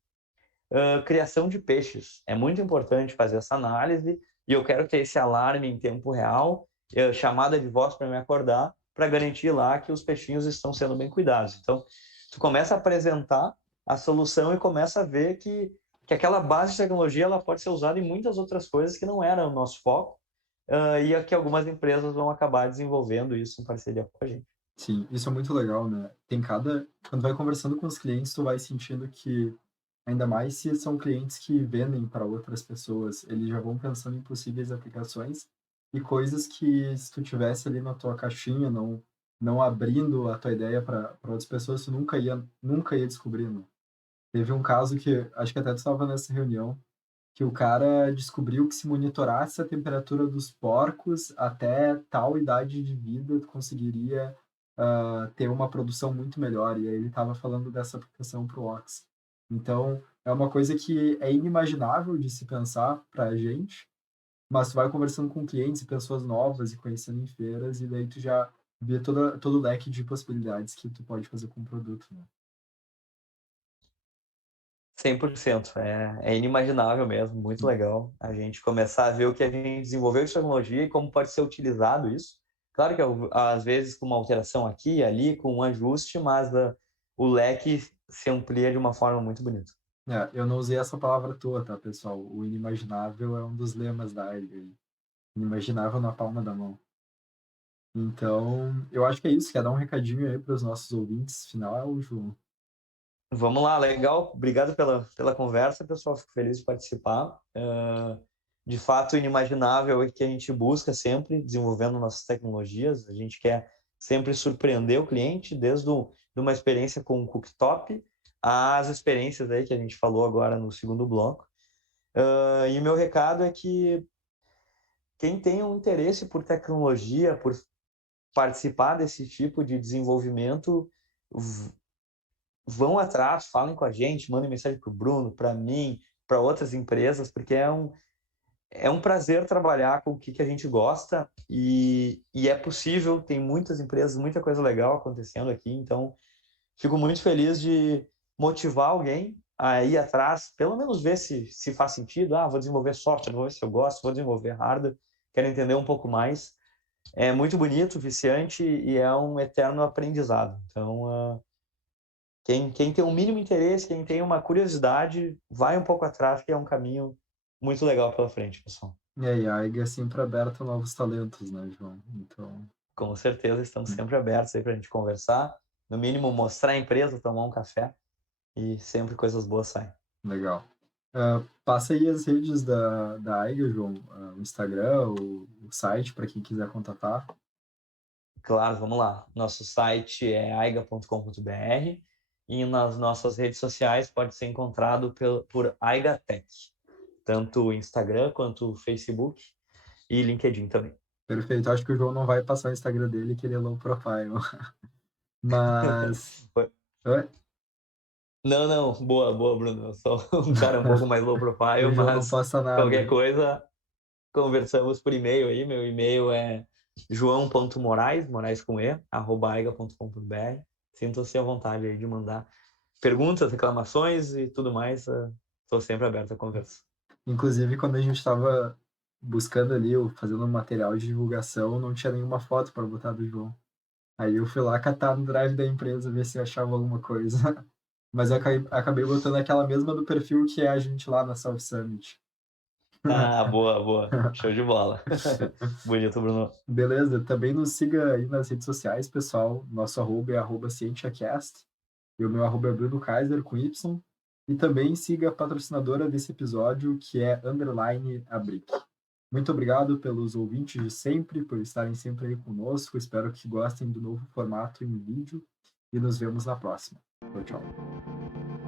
criação de peixes. É muito importante fazer essa análise e eu quero ter esse alarme em tempo real, chamada de voz para me acordar, para garantir lá que os peixinhos estão sendo bem cuidados. Então, tu começa a apresentar a solução e começa a ver que aquela base de tecnologia ela pode ser usada em muitas outras coisas que não eram o nosso foco e que algumas empresas vão acabar desenvolvendo isso em parceria com a gente. Sim, isso é muito legal, né? Quando vai conversando com os clientes, tu vai sentindo que Ainda mais se são clientes que vendem para outras pessoas, eles já vão pensando em possíveis aplicações e coisas que se tu tivesse ali na tua caixinha, não abrindo a tua ideia para outras pessoas, tu nunca ia descobrir, né? Teve um caso que acho que até tu estava nessa reunião, que o cara descobriu que se monitorasse a temperatura dos porcos até tal idade de vida, tu conseguiria ter uma produção muito melhor. E aí ele estava falando dessa aplicação para o Ox. Então, é uma coisa que é inimaginável de se pensar para a gente, mas tu vai conversando com clientes e pessoas novas e conhecendo em feiras, e daí tu já vê todo o leque de possibilidades que tu pode fazer com o produto, né? 100%. É inimaginável mesmo, muito legal a gente começar a ver o que a gente desenvolveu de tecnologia e como pode ser utilizado isso. Claro que às vezes com uma alteração aqui e ali, com um ajuste, mas o leque se amplia de uma forma muito bonita. Eu não usei essa palavra à toa, tá, pessoal? O inimaginável é um dos lemas da AIGA. Inimaginável na palma da mão. Então, eu acho que é isso. Quer dar um recadinho aí para os nossos ouvintes final, João? Vamos lá, legal. Obrigado pela conversa, pessoal. Fico feliz de participar. De fato, inimaginável é que a gente busca sempre desenvolvendo nossas tecnologias. A gente quer sempre surpreender o cliente, desde de uma experiência com o cooktop às experiências aí que a gente falou agora no segundo bloco. E o meu recado é que quem tem um interesse por tecnologia, por participar desse tipo de desenvolvimento, vão atrás, falem com a gente, mandem mensagem para o Bruno, para mim, para outras empresas, porque é um prazer trabalhar com o que a gente gosta e é possível, tem muitas empresas, muita coisa legal acontecendo aqui, então fico muito feliz de motivar alguém a ir atrás, pelo menos ver se faz sentido. Vou desenvolver software, vou ver se eu gosto, vou desenvolver hardware, quero entender um pouco mais. É muito bonito, viciante e é um eterno aprendizado. Então, quem tem um mínimo interesse, quem tem uma curiosidade, vai um pouco atrás, que é um caminho muito legal pela frente, pessoal. E aí, a AIGA é sempre aberta a novos talentos, né, João? Então, Com certeza estamos sempre abertos aí para a gente conversar, no mínimo mostrar a empresa, tomar um café e sempre coisas boas saem. legal. Passa aí as redes da AIGA, João. O Instagram, o site, para quem quiser contatar. Claro, vamos lá. Nosso site é aiga.com.br e nas nossas redes sociais pode ser encontrado por Aigatech, tanto o Instagram quanto o Facebook e LinkedIn também. Perfeito. Acho que o João não vai passar o Instagram dele, que ele é low profile. Mas. Oi? Não, boa, Bruno. Eu sou um cara um pouco mais low profile, O João não mas passa qualquer nada. coisa, conversamos por e-mail aí. Meu e-mail é joão.morais, morais com e, @aiga.com.br. Sinta-se à vontade aí de mandar perguntas, reclamações e tudo mais. Estou sempre aberto a conversa. Inclusive, quando a gente estava buscando ali, fazendo um material de divulgação, não tinha nenhuma foto para botar do João. Aí eu fui lá catar no drive da empresa, ver se eu achava alguma coisa. Mas eu acabei botando aquela mesma do perfil que é a gente lá na South Summit. Boa. Show de bola. Bonito, Bruno. Beleza, também nos siga aí nas redes sociais, pessoal. Nosso arroba é @cientiacast. E o meu arroba é Bruno Kaiser, com Y. E também siga a patrocinadora desse episódio, que é _abric. Muito obrigado pelos ouvintes de sempre, por estarem sempre aí conosco. Espero que gostem do novo formato em vídeo. E nos vemos na próxima. Tchau, tchau.